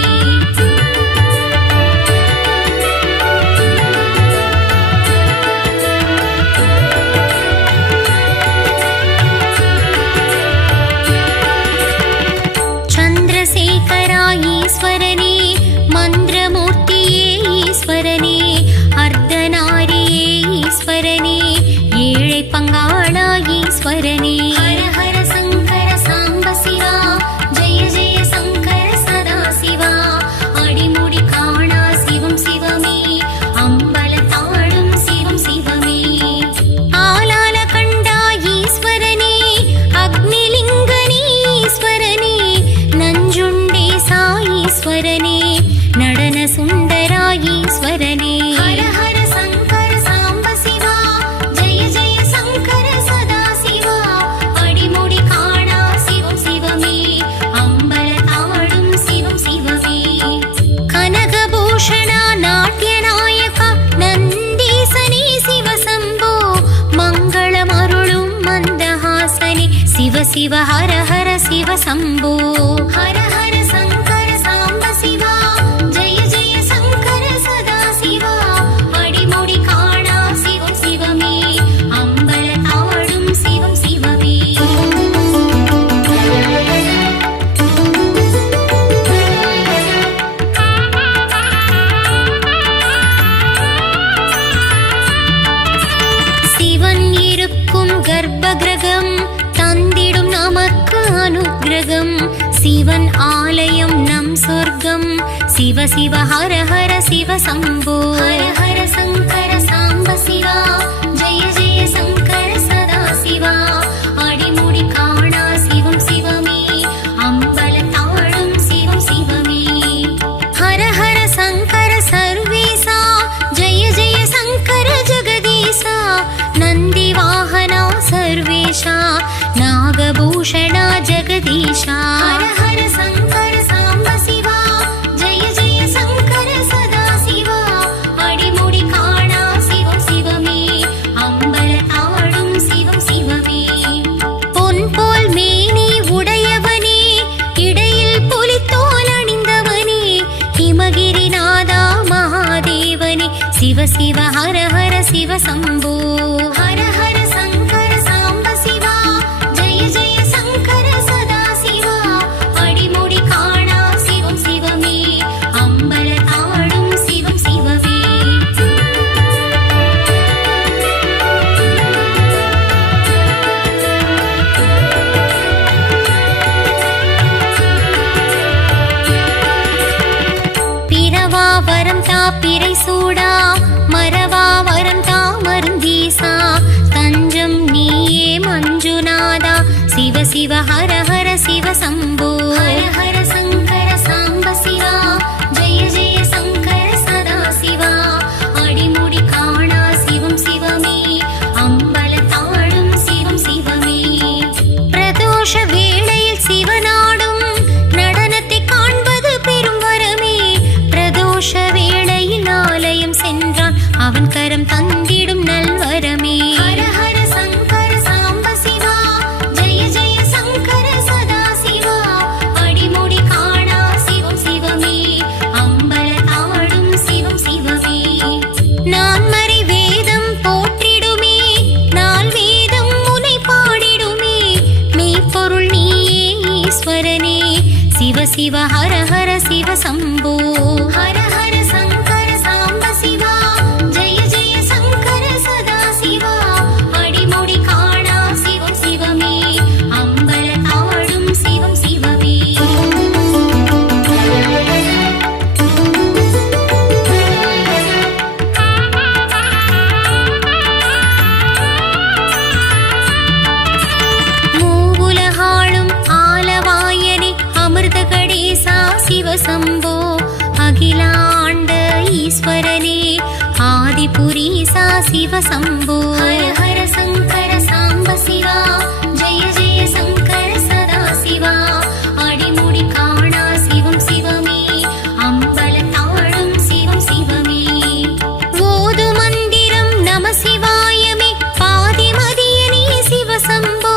நடன சுந்தரா ஈஸ்வரனே ஹர ஹர சங்கர சாம்ப சிவா ஜெய ஜெய சங்கர சதா சிவா அடிமுடி காணா சிவம் சிவமே அம்பல தாடும் சிவம் சிவமே கனகபூஷணா நாட்டியநாயகா நந்தீசனே சிவசம்போ மங்களமருளும் மந்தஹாசனே சிவ சிவ ஹர ஹர சிவ சம்போ ஹர ஹர சங்கர சாம்ப சிவா ஜெய ஜெய சங்கர சதா சிவா அடிமுடி காணா சிவம் சிவமே அம்பல தாடும் சிவம் சிவமே சிவன் இருக்கும் கர்ப்பகிரகம் தந்திடும் நமக்கு அனுக்கிரகம் சிவன் ஆலயம் நம் சொர்க்கம் சிவ சிவ ஹர ஹர சிவ சம்போ ஹர ஹர சங்கர சாம்ப சிவா ஜெய ஜெய சங்கர சதா சிவா அடிமுடி காணா சிவம் சிவமே அம்பல தாடும் சிவம் சிவமே ஹர ஹர சங்கர சர்வேசா ஜெய ஜெய சங்கர ஜெகதீசா நந்தி வாகனா சர்வேஷா நாகபூஷணா ஜெகதீஷா ஹர ஹர சங்கர சாம்ப சிவா ஜெய ஜெய சங்கர சதா சிவா அடிமுடி காணா சிவம் சிவமே அம்பல தாடும் சிவம் சிவமே பொன் போல் மேனி உடையவனே இடையில் புலித்தோல் அணிந்தவனே ஹிமகிரிநாதா மகாதேவனே சிவ சிவ ஹர ஹர சிவ சம்போ ஹர ஹர சங்கர சாம்ப சிவா ஜெய ஜெய சங்கர சதா சிவா அடிமுடி காணா சிவம் சிவமே அம்பல தாடும் சிவம் சிவமே பிறவா வரம் தா பிறை சூடா மரவா வரம் தா மருந்தீசா தஞ்சம் நீயே மஞ்சுநாதா சிவ சிவ ஹர ஹர சிவ சம்போ ஹர ஹர சங்கர சாம்ப சிவா ஜெய ஜெய சங்கர சதா சிவா அடிமுடி காணா சிவம் சிவமே அம்பல தாடும் சிவம் சிவமே பிரதோஷ வேளையில் சிவனாடும் நடனத்தை காண்பது பெரும் வரமே பிரதோஷ வேளையில் ஆலயம் சென்றான் அவன் கரம் தந்திடும் நல்வரமே ஹர ஹர சங்கர சாம்ப சிவா ஜெய ஜெய சங்கர சதா சிவா அடிமுடி காணா சிவம் சிவமே அம்பல தாடும் சிவம் சிவமே நான்மறை வேதம் போற்றிடுமே நால் வேதம் முனை பாடிடுமே மெய்ப்பொருள் நீயே ஈஸ்வரனே சிவ சிவ ஹர ஹர சிவ சம்போ ஹர ஹர சங்கர சாம்ப சிவா ஜெய ஜெய சங்கர சதா சிவா அடிமுடி காணா சிவம் சிவமே அம்பல தாடும் சிவம் சிவமே மூவுலகாளும் ஆலவாயனே அமிர்த கடேசா சிவசம்போ அகிலாண்ட ஈஸ்வரனே ஆதிபுரீசா சிவசம்போ ஹர ஹர சங்கர சாம்ப சிவா ஜெய ஜெய சங்கர சதா சிவா அடிமுடி காணா சிவம் சிவமே அம்பல தாடும் சிவம் சிவமே ஓது மந்திரம் நம சிவாயமே பாதிமதியனே சிவசம்போ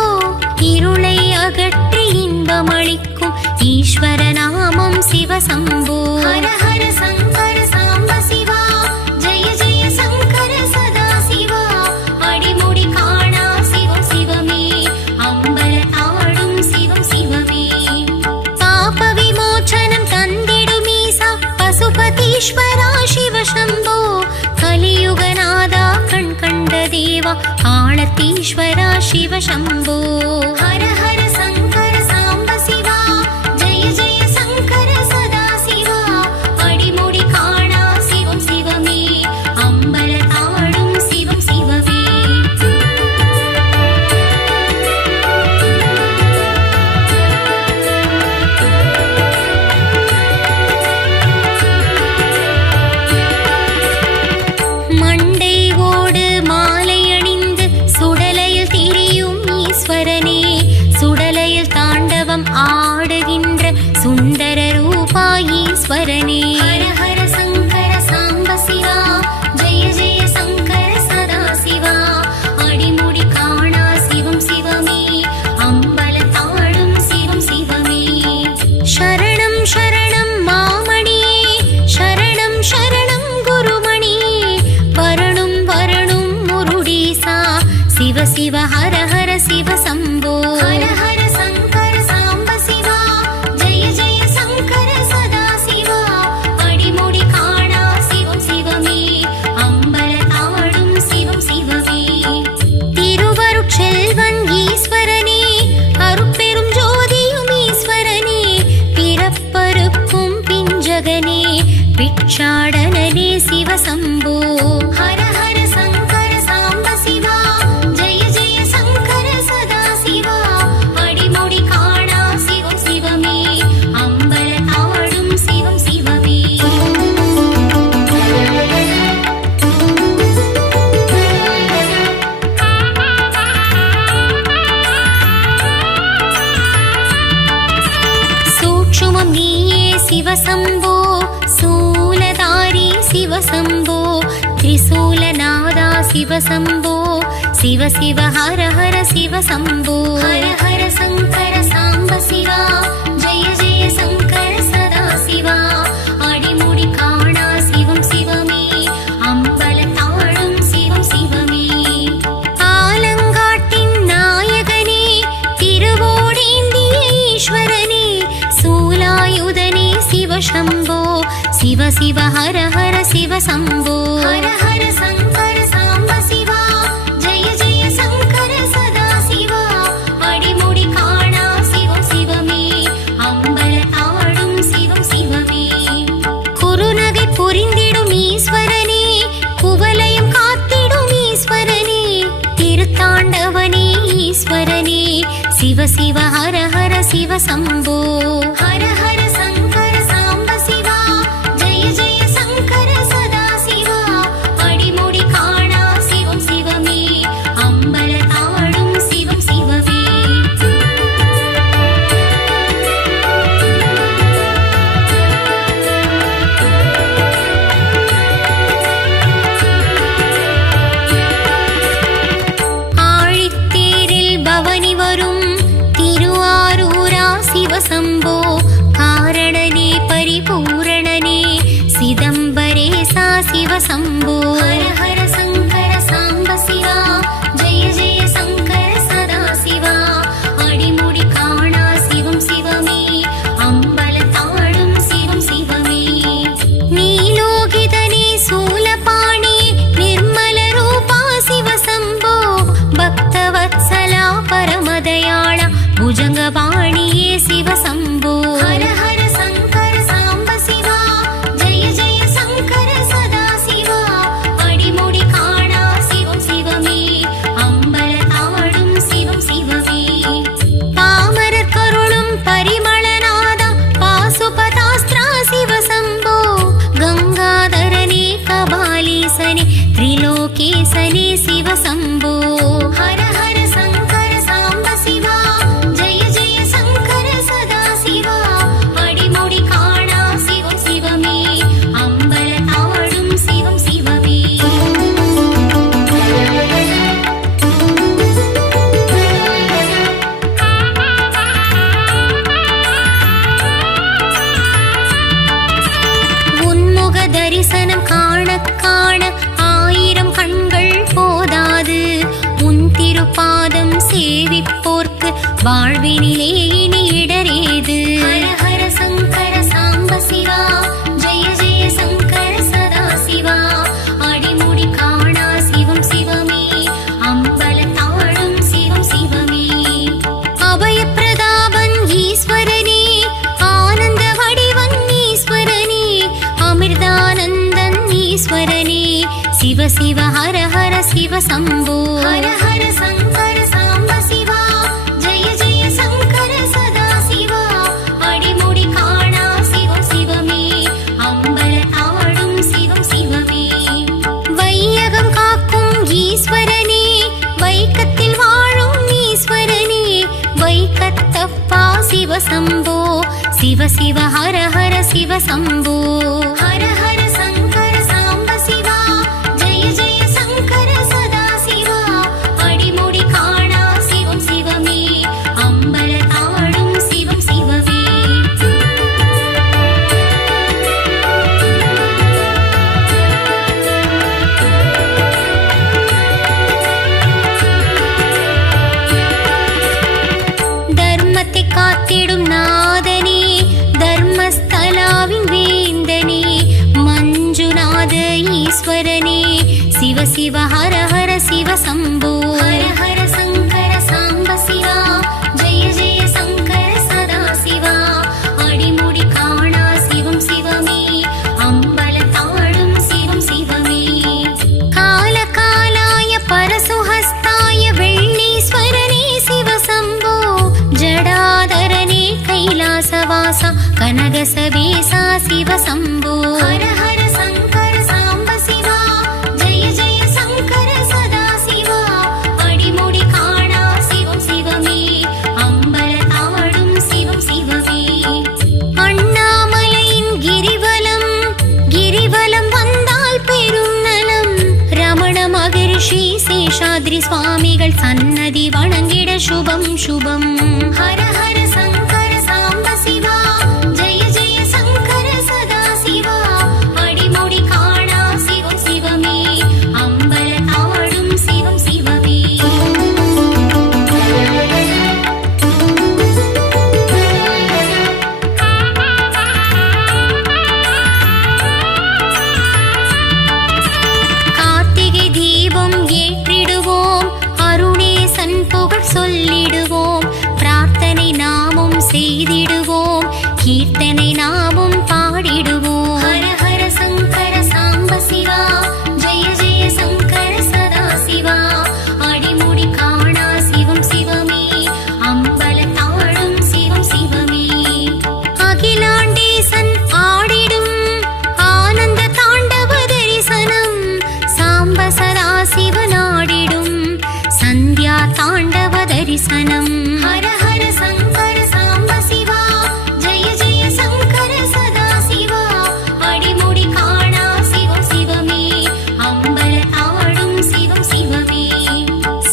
இருளை அகற்றி இன்பமளிக்கும் ஈஸ்வர நாமம் சிவசம்போ ஹர ஹர சங்கர சாம்ப சிவா ஜெய ஜெய சங்கர சதா சிவா அடிமுடி காணா சிவம் சிவமே அம்பல தாடும் சிவம் சிவமே பாப விமோச்சனம் தந்திடுமீசா பசுபதீஸ்வரா சிவசம்போ கலியுகநாதா கண் கண்ட தேவா ஆளத்தீஸ்வரா சிவசம்போ ஹர ஹர சங்கர சாம்ப சிவா ஜெய ஜெய சங்கர சதா சிவா அடிமுடி காணா சிவம் சிவமே அம்பல தாடும் சிவம் சிவமே ஈஸ்வரனே ஹர ஹர சங்கர சாம்ப சிவா ஜெய ஜெய சங்கர சதா சிவா அடிமுடி காணா சிவம் சிவமே அம்பலத்தாடும் சிவம் சிவமே சரணம் சரணம் மாமணியே சரணம் சரணம் குருமணியே வரணும் வரணும் முருடீசா சிவ சிவ ஹர ஹர சிவ சம்போ ஹர ஹர சங்கர சாம்ப சிவா ஜெய ஜெய சங்கர சதா சிவா அடிமுடி காணா சிவம் சிவமே அம்பலத்தாடும் சிவம் சிவமே திருவருட்செல்வன் ஈஸ்வரனே அருட்பெரும் ஜோதியும் ஈஸ்வரனே பிறப்பருக்கும் பிஞ்சகனே பிட்சாடனே சிவ சம்போ ஹர ஹர சங்கர சாம்ப சிவா ஜெய ஜெய சங்கர சதா சிவா அடிமுடி காணா சிவம் சிவமே அம்பலத்தாடும் சிவம் சிவமே சூட்சுமம் நீயே சிவசம்போ சூலதாரி சிவசம்போ திரிசூலநாதா சிவசம்போ சிவ சிவ ஹர ஹர சிவசம்போ ஹர ஹர சங்கர சாம்ப சிவா ஜெய ஜெய சங்கர சதா சிவா அடிமுடி காணா சிவம் சிவமே அம்பலத்தாடும் சிவம் சிவமே ஆலங்காட்டின் நாயகனே திருவோடேந்திய ஈஸ்வரனே சூலாயுதனே சிவசம்போ சிவ சிவ ஹர ஹர சிவ சம்போ ஹர ஹர சங்கர சாம்ப சிவா ஜெய ஜெய சங்கர சதா சிவா அடிமுடி காணா சிவம் சிவமே அம்பலத்தாடும் சிவம் சிவமே குறுநகை புரிந்திடும் ஈஸ்வரனே குவலயம் காத்திடும் ஈஸ்வரனே திருத்தாண்டவனே ஈஸ்வரனே சிவ சிவ ஹர ஹர சிவ சம்போ ஹர ஹர சங்கர சாம்ப சிவா ஜெய ஜெய சங்கர சதா சிவா அடிமுடி காணா சிவம் சிவமே அம்பலத்தாடும் சிவம் சிவமே ஆழித்தேரில் பவனி வரும் திருவாரூரா சிவசம்போ காரணனே பரிபூரணனே சிதம்பரேசா சிவசம்போ ஹர ஹர சங்கர சாம்ப சிவா ஜெய ஜெய சங்கர சதா சிவா அடிமுடி காணா சிவம் சிவமே அம்பலத்தாடும் சிவம் சிவமே நீலோகிதனே சூலபாணி நிர்மல ரூபா சிவசம்போ பக்தவத்சலா பரமதயாள புஜங்கபாணியே சிவசம்போ ஹர ஹர சங்கர சாம்ப சிவா ஜெய ஜெய சங்கர சதா சிவா அடிமுடி காணா சிவம் சிவமே அம்பலத்தாடும் சிவம் சிவமே பாமரர் கருளும் பரிமளநாதா பாசுபதாஸ்திரா சிவசம்போ கங்காதரனே கபாலீசனே திரிலோகேசனே சிவசம்போ ஹர ஹர சங்கர சாம்ப சிவா ஜெய ஜெய சங்கர சதா சிவா அடிமுடி காணா சிவம் சிவமே அம்பலத்தாடும் சிவம் சிவமே உன்முக தரிசனம் காண காண ஆயிரம் கண்கள் போதாது உன் திருப்பாதம் சேவிப்போர்க்கு வாழ்வினிலே இனி இடரேது ஹர ஹர சங்கர சாம்ப சிவா ஜெய ஜெய சங்கர சதா சிவா அடிமுடி காணா சிவம் சிவமே அம்பலத்தாடும் சிவம் சிவமே அபயப்பிரதாபன் ஈஸ்வரனே ஆனந்த வடிவன் ஈஸ்வரனே அமிர்தானந்தன் ஈஸ்வரனே சிவ சிவ ஹர ஹர சிவ சம்போ ஹர ஹர சங்கர சாம்ப சிவா ஜெய ஜெய சங்கர சதா சிவா அடிமுடி காணா சிவம் சிவமே அம்பலத்தாடும் சிவம் சிவமே வையகம் காக்கும் ஈஸ்வரனே வைக்கத்தில் வாழும் ஈஸ்வரனே வைக்கத்தப்பா சிவசம்போ சிவ சிவ ஹர ஹர சிவ சம்போ ஹர ஹர சங்கர சாம்ப சிவா ஜெய ஜெய சங்கர சதா சிவா அடிமுடி காணா சிவம் சிவமே அம்பல தாடும் சிவம் சிவமே தர்மத்தை காத்திடும் நாதனே தர்மஸ்தலாவின் வேந்தனே மஞ்சுநாத ஈஸ்வரனே சிவ சிவ ஹர ஹர சிவ சம்போ ஹர ஹர சங்கர சாம்ப சிவா ஜெய ஜெய சங்கர சதா சிவா அடிமுடி காணா சிவம் சிவமே அம்பல தாடும் சிவம் சிவமே கால காலாய பரசுஹஸ்தாய வெள்ளீஸ்வரனே சிவ சம்போ ஜடாதரனே கைலாசவாசா கனகசவேசா சிவ சம்போ ஹர ஹர சங்கர சாம்ப சிவா ஜெய ஜெய சங்கர சதா சிவா அடிமுடி காணா சிவம் சிவமே அம்பல தாடும் சிவம் சிவமே அண்ணாமலையின் கிரிவலம் வந்தால் பெரும் நலம் ரமண மகரிஷி சேஷாத்ரி சுவாமிகள் சன்னதி வணங்கிட சுபம் சுபம் ஹர ஹர சங்கர சாம்ப சிவா ஜெய ஜெய சங்கர சதா சிவா அடிமுடி காணா சிவம் சிவமே அம்பல தாடும் சிவம் சிவமே கார்த்திகை தீபம் ஏற்றிடுவோம் அருணேசன் புகழ் சொல்லிடுவோம் பிரார்த்தனை நாமும் செய்திடுவோம் கீர்த்தனை நாமும் பாடிடுவோம் ஹர ஹர சங்கர சாம்ப சிவா ஜெய ஜெய சங்கர சதா சிவா அடிமுடி காணா சிவம் சிவமே அம்பல தாடும் சிவம் சிவமே அகிலாண்டேசன் ஆடிடும் ஆனந்த தாண்டவ தரிசனம் சாம்ப சதா சிவனாடிடும் சந்தியா தாண்டவ தரிசனம் ஹர ஹர சங்கர சாம்ப சிவா ஜெய ஜெய சங்கர சதா சிவா அடிமுடி காணா சிவம் சிவமே அம்பல தாடும் சிவம் சிவமே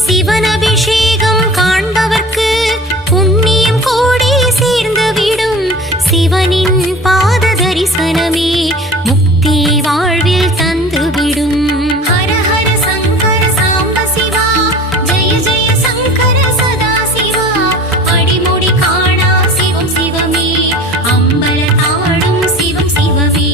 சிவன் அபிஷேகம் காண்பவர்க்கு புண்ணியம் கோடி சேர்ந்துவிடும் சிவனின் பாத தரிசனமே முக்தி வாழ்வில் தந்துவிடும் ஹர ஹர சங்கர சாம்ப சிவா ஜெய ஜெய சங்கர சதா சிவா அடிமுடி காணா சிவம் சிவமே அம்பல தாடும் சிவம் சிவமே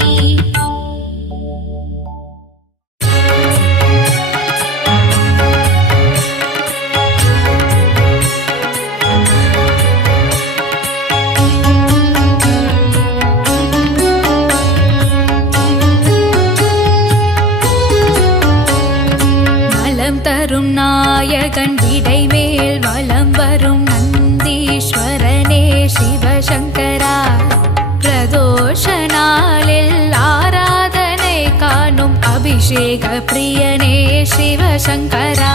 நலம் தரும் நாயகன் விடை மேல் வலம் வரும் நந்தீஸ்வரனே சிவசங்கரா பிரதோஷ நாளில் ஆராதனை காணும் அபிஷேக பிரியனே சிவசங்கரா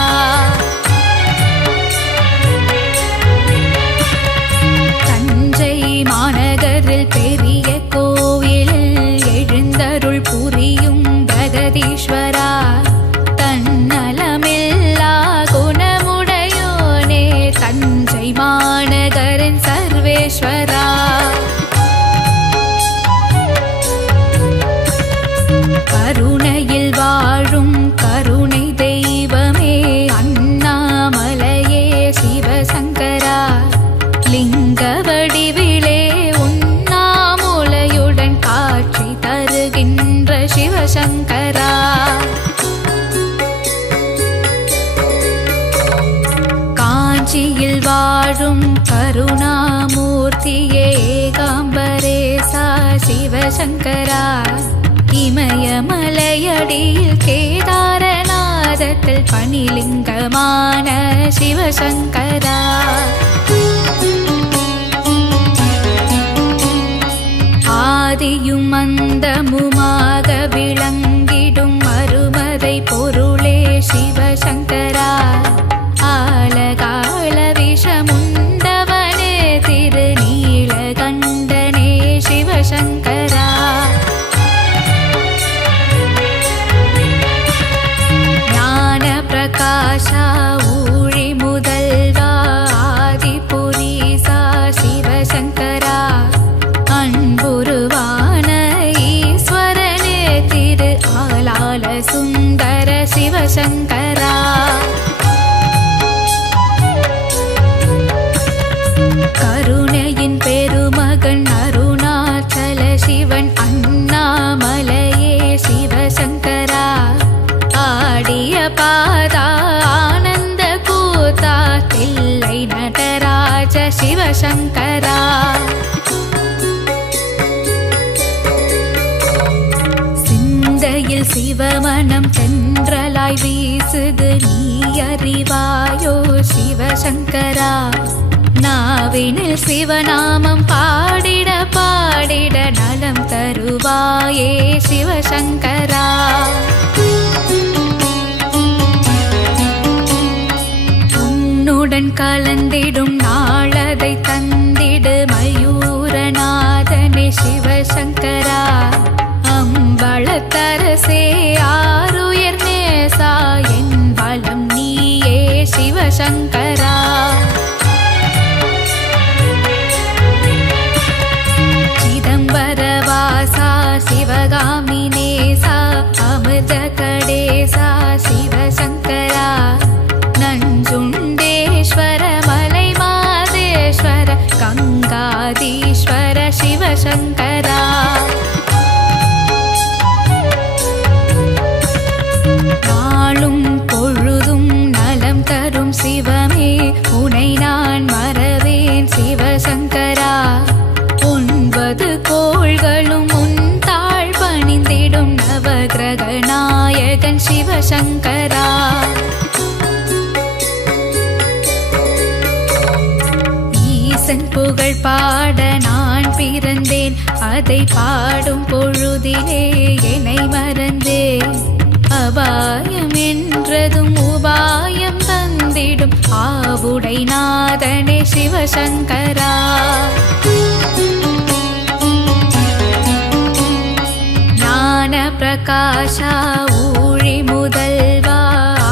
தஞ்சை மாநகரில் பெரிய கோவிலில் எழுந்தருள் புரியும் பிரகதீஸ்வரா தன்னலமில்லா குணமுடையோனே தஞ்சை மாநகரின் சர்வேஸ்வரா கருணையில் வாழும் கருணை தெய்வமே அண்ணாமலையே சிவசங்கரா லிங்க வடிவிலே உண்ணாமுலையுடன் காட்சி தருகின்ற சிவசங்கரா காஞ்சியில் வாழும் கருணாமூர்த்தியே ஏகாம்பரேசா சிவசங்கரா இமயமலையடியில் கேதாரநாதத்தில் பணிலிங்கமான சிவசங்கரா ஆதியும் அந்தமுமாக விளங்கிடும் மறுமதை பொருளே சிவசங்கரா ஆலகால விஷமுண்டவனே திருநீலகண்டனே சிவசங்கரா சிவசங்கரா. கருணையின் பெருமகன் அருணாச்சல சிவன் அண்ணாமலையே சிவசங்கரா. ஆடிய பாதா ஆனந்த கூத்தா தில்லை நடராஜ சிவசங்கரா. சிந்தையில் சிவமனம் தென்றலாய் வீசுது நீ அறிவாயோ சிவசங்கரா. நாவினில் சிவநாமம் பாடிட பாடிட நலம் தருவாயே சிவசங்கரா. உன்னுடன் கலந்திடும் நாளதை தந்திடு மயூரநாதனே சிவசங்கரா. அம்பளத்தரசே ஆருயர் நேசா என் பலம் நீயே சிவசங்கரா. சிதம்பரவாசா சிவகாமி நேசா அமிர்த கடேசா சிவசங்கரா. நஞ்சுண்டேஸ்வர மலை மாதேஸ்வர கங்காதீஸ்வர சிவசங்கரா. நாளும் பொழுதும் நலம் தரும் சிவமே உனை நான் மறவேன் சிவசங்கரா. 9 கோள்களும் உன் தாழ் பணிந்திடும் நவகிரக நாயகன் சிவசங்கரா. ஈசன் புகழ் பாட நான் பிறந்தேன், அதை பாடும் பொழுதிலே என்னை மறந்தேன். அபாயம் என்றதும் உபாயம் தந்திடும் ஆவுடை நாதனே சிவசங்கரா. ஞான பிரகாஷா ஊழி முதல்வா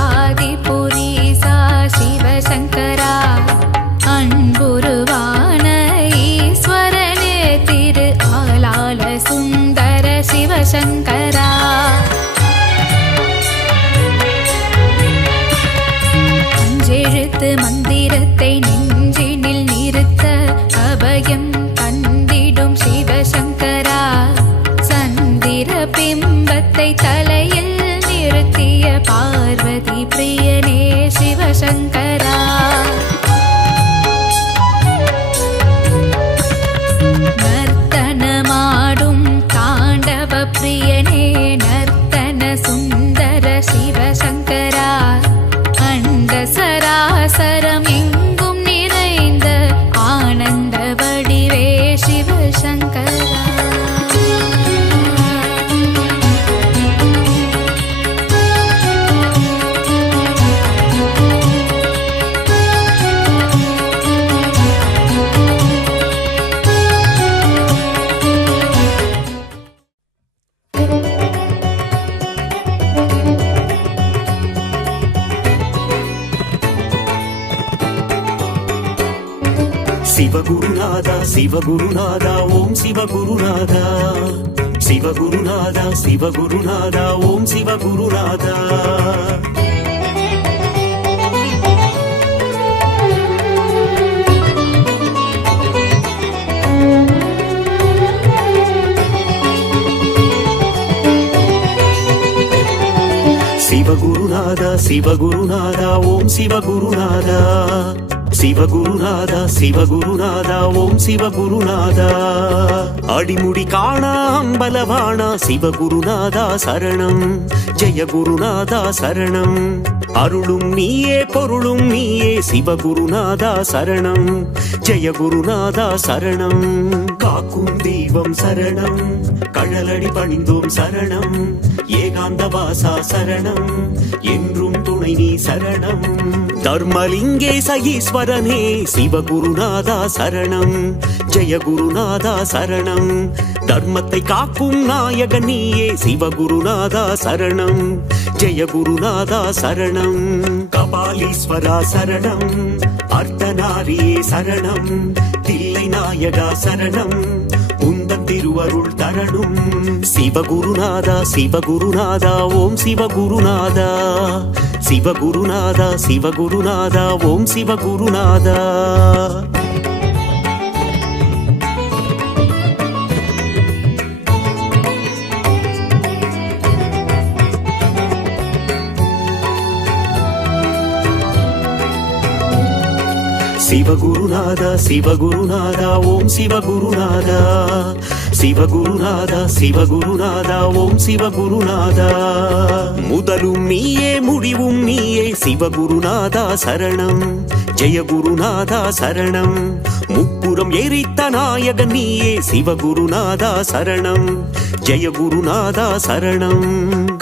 ஆதிபுரீசா சிவசங்கரா. அன்புருவான ஈஸ்வரனே திரு ஆலால சுந்தர சிவசங்கரா. அஞ்செழுத்து மந்திரத்தை நெஞ்சினில் நிறுத்த அபயம் தந்திடும் சிவசங்கரா. சந்திர பிம்பத்தை தலையில் நிறுத்திய பார்வதி பிரியனே சிவசங்கரா. நர்த்தனமாடும் தாண்டவ பிரியனே நர்த்தன சுந்தர சிவசங்கரா. அண்ட சராசரம் எங்கும் நிறைந்த ஆனந்த வடிவே சிவசங்கரா. சிவகுருநாதா சிவகுருநாதா ஓம் சிவகுருநாதா. சிவகுருநாதா சிவகுருநாதா ஓம் சிவகுருநாதா. சிவகுருநாதா சிவகுருநாதா ஓம் சிவகுருநாதா. சிவகுருநாதா சிவகுருநாதா ஓம் சிவகுருநாதா. அடிமுடி காணா அம்பலவானா சிவகுருநாதா சரணம். ஜெய குருநாதா சரணம். அருளும் நீயே பொருளும் நீயே சிவகுருநாதா சரணம். ஜெய குருநாதா சரணம். காக்கும் தெய்வம் சரணம். கழலடி பணிந்தோம் சரணம். ஏகாந்த வாசா சரணம். என்றும் துணை நீ சரணம். தர்மலிங்கேச ஈஸ்வரனே சிவகுருநாதா சரணம். ஜெய குருநாதா சரணம். தர்மத்தை காக்கும் நாயக நீயே சிவகுருநாதா சரணம். ஜெய குருநாதா சரணம். கபாலீஸ்வரா சரணம். அர்த்தநாரியே சரணம். தில்லை நாயகா சரணம். உந்தன் திரு திருவருள் தரணும். சிவகுருநாதா சிவகுருநாதா ஓம் சிவகுருநாதா, சிவகுருநாதா சிவகுருநாதா ஓம் சிவகுருநாதா. சிவகுருநாதா சிவகுருநாதா ஓம் சிவகுருநாதா, சிவகுருநாதா சிவகுருநாதா ஓம் சிவகுருநாதா. முதலும் நீயே முடிவும் நீயே சிவகுருநாதா சரணம், ஜெயகுருநாதா சரணம். முப்புறம் எரித்த நாயகன் நீயே சிவகுருநாதா சரணம், ஜெயகுருநாதா சரணம்.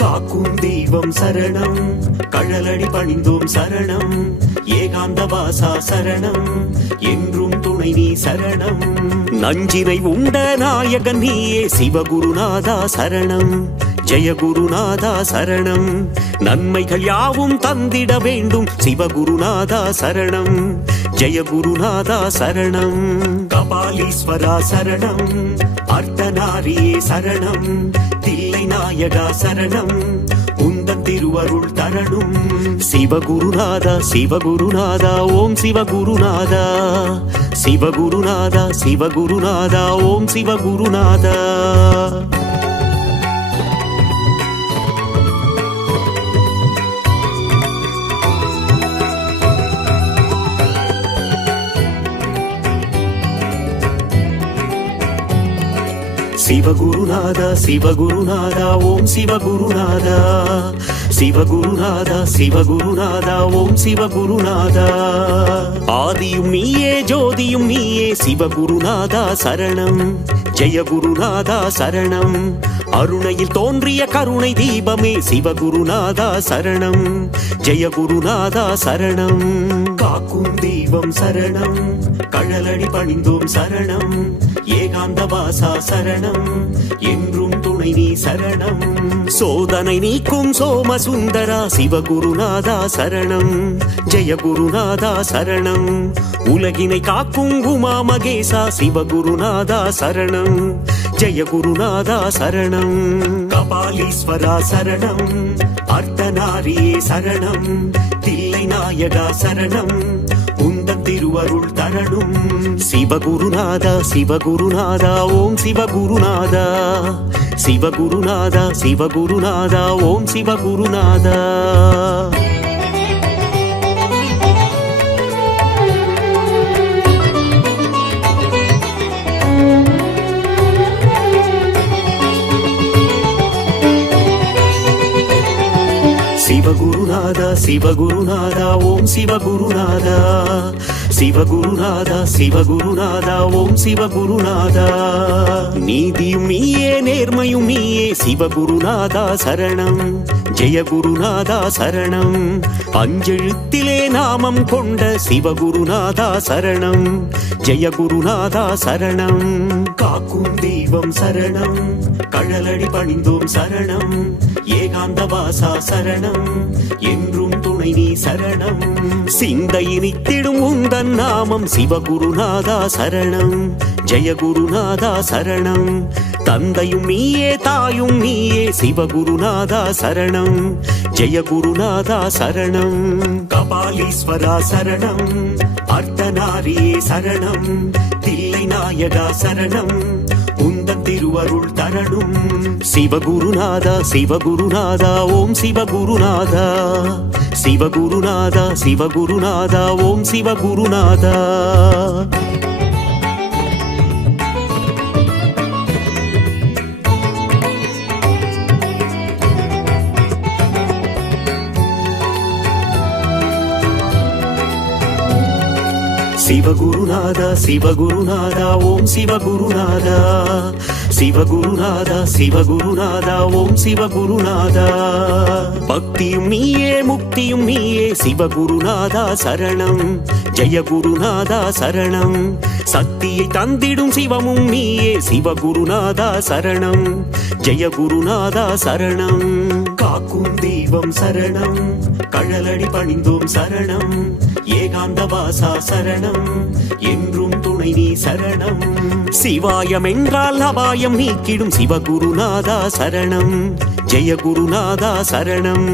காக்கும் தெய்வம் சரணம், கழலடி பணிந்தோம் சரணம். ஏகாந்த வாசா சரணம், என்றும் துணை நீ சரணம். நஞ்சினை உண்ட நாயகன் நீயே சிவகுருநாதா சரணம், ஜெயகுருநாதா சரணம். நன்மைகள் யாவும் தந்திட வேண்டும் சிவகுருநாதா சரணம், ஜெயகுருநாதா சரணம். கபாலீஸ்வரா சரணம், அர்த்தநாரியே சரணம். தில்லை நாயகா சரணம், உந்தன் திருவருள் தரணும். சிவகுருநாதா சிவகுருநாதா ஓம் சிவகுருநாதா, சிவகுருநாதா சிவகுருநாதா ஓம் சிவகுருநாதா. சிவகுருநாதா சிவகுருநாதா ஓம் சிவகுருநாதா, சிவகுருநாதா சிவகுருநாதா ஓம் சிவகுருநாதா. ஆதியும் நீயே ஜோதியும் நீயே சிவகுருநாதா சரணம், ஜெயகுருநாதா சரணம். அருணையில் தோன்றிய கருணை தீபமே சிவகுருநாதா சரணம், ஜெயகுருநாதா சரணம். காக்கும் தெய்வம் சரணம், கழலடி பணிந்தோம் சரணம். ஏகாந்த வாசா சரணம், என்றும் துணை நீ சரணம். சோதனை நீக்கும் சோமசுந்தரா சிவகுருநாதா சரணம், ஜெயகுருநாதா சரணம். உலகினை காக்கும் உமா மகேசா சிவகுருநாதா சரணம், ஜெயகுருநாதா சரணம். கபாலீஸ்வரா சரணம், அர்த்தநாரியே சரணம். தில்லை நாயகா சரணம், உந்தன் திருவருள் தரணும். சிவகுருநாதா சிவகுருநாதா ஓம் சிவகுருநாதா, சிவகுருநாதா சிவகுருநாதா ஓம் சிவகுருநாதா. சிவகுருநாதா சிவகுருநாதா ஓம் சிவகுருநாதா, சிவகுருநாதா சிவகுருநாதா ஓம் சிவகுருநாதா. நீதியும் நீயே நேர்மையும் நீயே சிவகுருநாதா சரணம், ஜெயகுருநாதா சரணம். அஞ்செழுத்திலே நாமம் கொண்ட சிவகுருநாதா சரணம், ஜெயகுருநாதா சரணம். காக்கும் தெய்வம் சரணம், கழலடி பணிந்தோம் சரணம். ஏகாந்த வாசா சரணம், என்றும் துணை நீ சரணம். சிந்தையினித்திடும் உந்தன் நாமம் சிவகுருநாதா சரணம், ஜெயகுருநாதா சரணம். தந்தையும் நீயே தாயும் நீயே சிவகுருநாதா சரணம், ஜெயகுருநாதா சரணம். கபாலீஸ்வரா சரணம், அர்த்தநாரியே சரணம். தில்லை நாயகா சரணம், உந்தன் திருவருள் தரணும். சிவகுருநாதா சிவகுருநாதா ஓம் சிவகுருநாதா, சிவகுருநாதா சிவகுருநாதா ஓம் சிவகுருநாதா. சிவகுருநாதா சிவகுருநாதா ஓம் சிவகுருநாதா, சிவகுருநாதா சிவகுருநாதா ஓம் சிவகுருநாதா. பக்தியும் நீயே முக்தியும் நீயே சிவகுருநாதா சரணம், ஜெயகுருநாதா சரணம். சக்தியை தந்திடும் சிவமும் நீயே சிவகுருநாதா சரணம், ஜெயகுருநாதா சரணம். காக்கும் தெய்வம் சரணம், கழலடி பணிந்தோம் சரணம், ஏகாந்த வாசா சரணம், என்றும் துணை நீ சரணம். சிவாயம் என்றால் அபாயம் நீக்கிடும் சிவகுருநாதா சரணம், ஜெய குருநாதா சரணம்,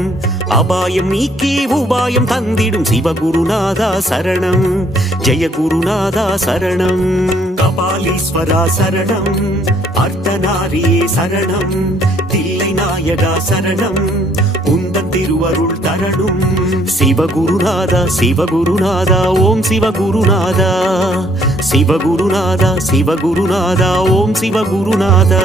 அபாயம் நீக்கி உபாயம் தந்திடும் சிவகுருநாதா சரணம், ஜெய குருநாதா சரணம். கபாலீஸ்வரா சரணம், அர்த்தநாரியே சரணம், தில்லை நாயகா சரணம், உந்தன் திருவருள் தரணும். சிவகுருநாதா சிவகுருநாதா ஓம் சிவகுருநாதா, சிவகுருநாதா சிவகுருநாதா ஓம் சிவகுருநாதா.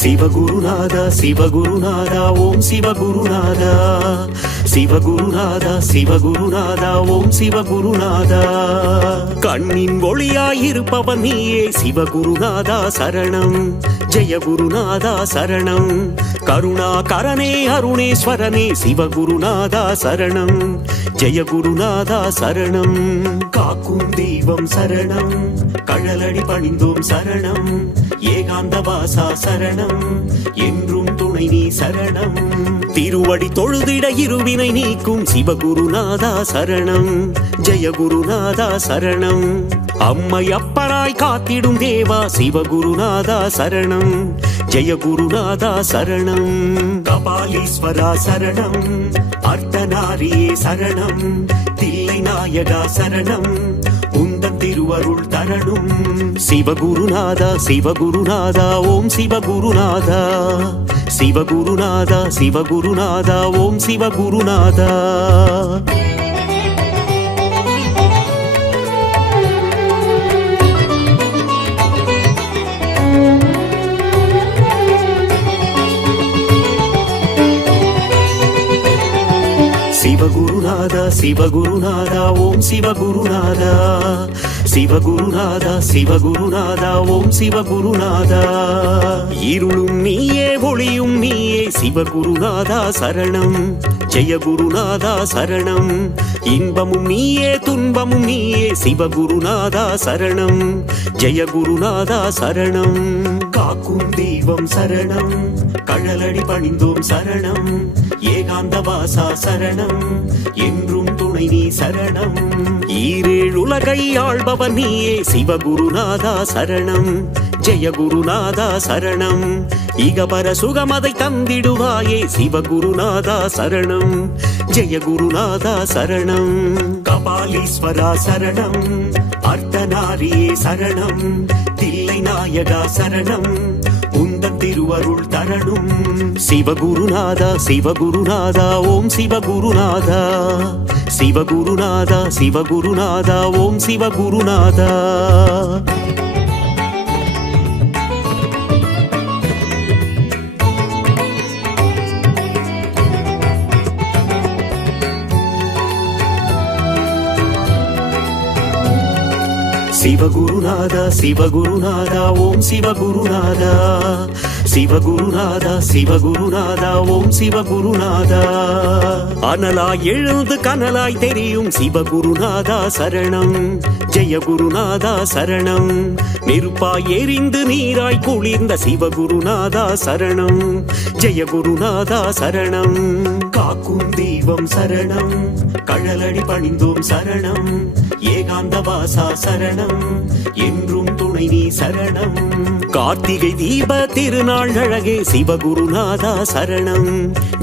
சிவகுருநாதா சிவகுருநாதா ஓம் சிவகுருநாதா, சிவகுருநாதா சிவகுருநாதா ஓம் சிவகுருநாதா. கண்ணின் ஒளியாயிருப்பவன் நீயே சிவகுருநாதா சரணம், ஜெய குருநாதா சரணம், கருணாகரனே அருணேஸ்வரனே சிவகுருநாதா சரணம், ஜெய குருநாதா சரணம். காக்கும் தெய்வம் சரணம், கழலடி பணிந்தோம் சரணம், ஏகாந்த வாசா சரணம், என்றும் துணை நீ சரணம். திருவடி தொழுதிட இருவினை நீக்கும் சிவகுருநாதா சரணம், ஜெய குருநாதா சரணம், அம்மை அப்பராய் காத்திடும் தேவா சிவகுருநாதா சரணம், ஜெய குருநாதா சரணம். கபாலீஸ்வரா சரணம், அர்த்தநாரியே சரணம், தில்லை நாயகா சரணம், உந்தன் திருவருள் தரணும். சிவகுருநாதா சிவகுருநாதா ஓம் சிவகுருநாதா, சிவகுருநாதா சிவகுருநாதா ஓம் சிவகுருநாதா. சிவகுருநாதா சிவகுருநாதா ஓம் சிவகுருநாதா, சிவகுருநாதா சிவகுருநாதா ஓம் சிவகுருநாதா. இருளும் நீயே ஒளியும் நீயே சிவகுருநாதா சரணம், ஜெய குருநாதா சரணம், இன்பமும் நீயே துன்பமும் நீயே சிவகுருநாதா சரணம், ஜெய குருநாதா சரணம். காக்கும் தெய்வம் சரணம், கழலடி பணிந்தோம் சரணம், ஏகாந்த வாசா சரணம், என்றும் துணை நீ சரணம். ஈரேழு உலகை ஆள்பவன் நீயே சிவகுருநாதா சரணம், ஜெய குருநாதா சரணம், இகபர சுகமதை தந்திடுவாயே சிவகுருநாதா சரணம், ஜெய குருநாதா சரணம். கபாலீஸ்வரா சரணம், அர்த்தநாரியே சரணம், தில்லை நாயகா சரணம், உந்தன் திருவருள் தரணும். சிவகுருநாதா சிவகுருநாதா ஓம் சிவகுருநாதா, சிவகுருநாதா சிவகுருநாதா ஓம் சிவகுருநாதா. சிவகுருநாதா சிவகுருநாதா ஓம் சிவகுருநாதா, சிவகுருநாதா சிவகுருநாதா ஓம் சிவகுருநாதா. அனலாய் எழுந்து கனலாய் தெரியும் சிவகுருநாதா சரணம், ஜெய குருநாதா சரணம், நெருப்பாய் எரிந்து நீராய் குளிர்ந்த சிவகுருநாதா சரணம், ஜெய குருநாதா சரணம். காக்கும் தெய்வம் சரணம், கழலடி பணிந்தோம் சரணம், ஏகாந்த வாசா சரணம், என்றும் துணை நீ சரணம். கார்த்திகை தீப திருநாள் அழகே சிவகுருநாதா சரணம்,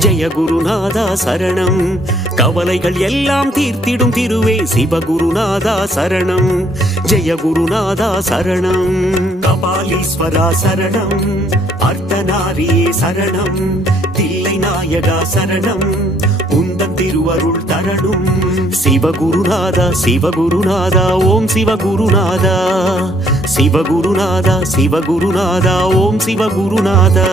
ஜெய குருநாதா சரணம், கவலைகள் எல்லாம் தீர்த்திடும் திருவே சிவகுருநாதா சரணம், ஜெய குருநாதா சரணம். கபாலீஸ்வரா சரணம், அர்த்தநாரியே சரணம், தில்லை நாயகா சரணம், உந்தன் திருவருள் தரணும். சிவகுருநாதா சிவகுருநாதா ஓம் சிவகுருநாதா, சிவகுருநாதா சிவகுருநாதா ஓம் சிவகுருநாதா.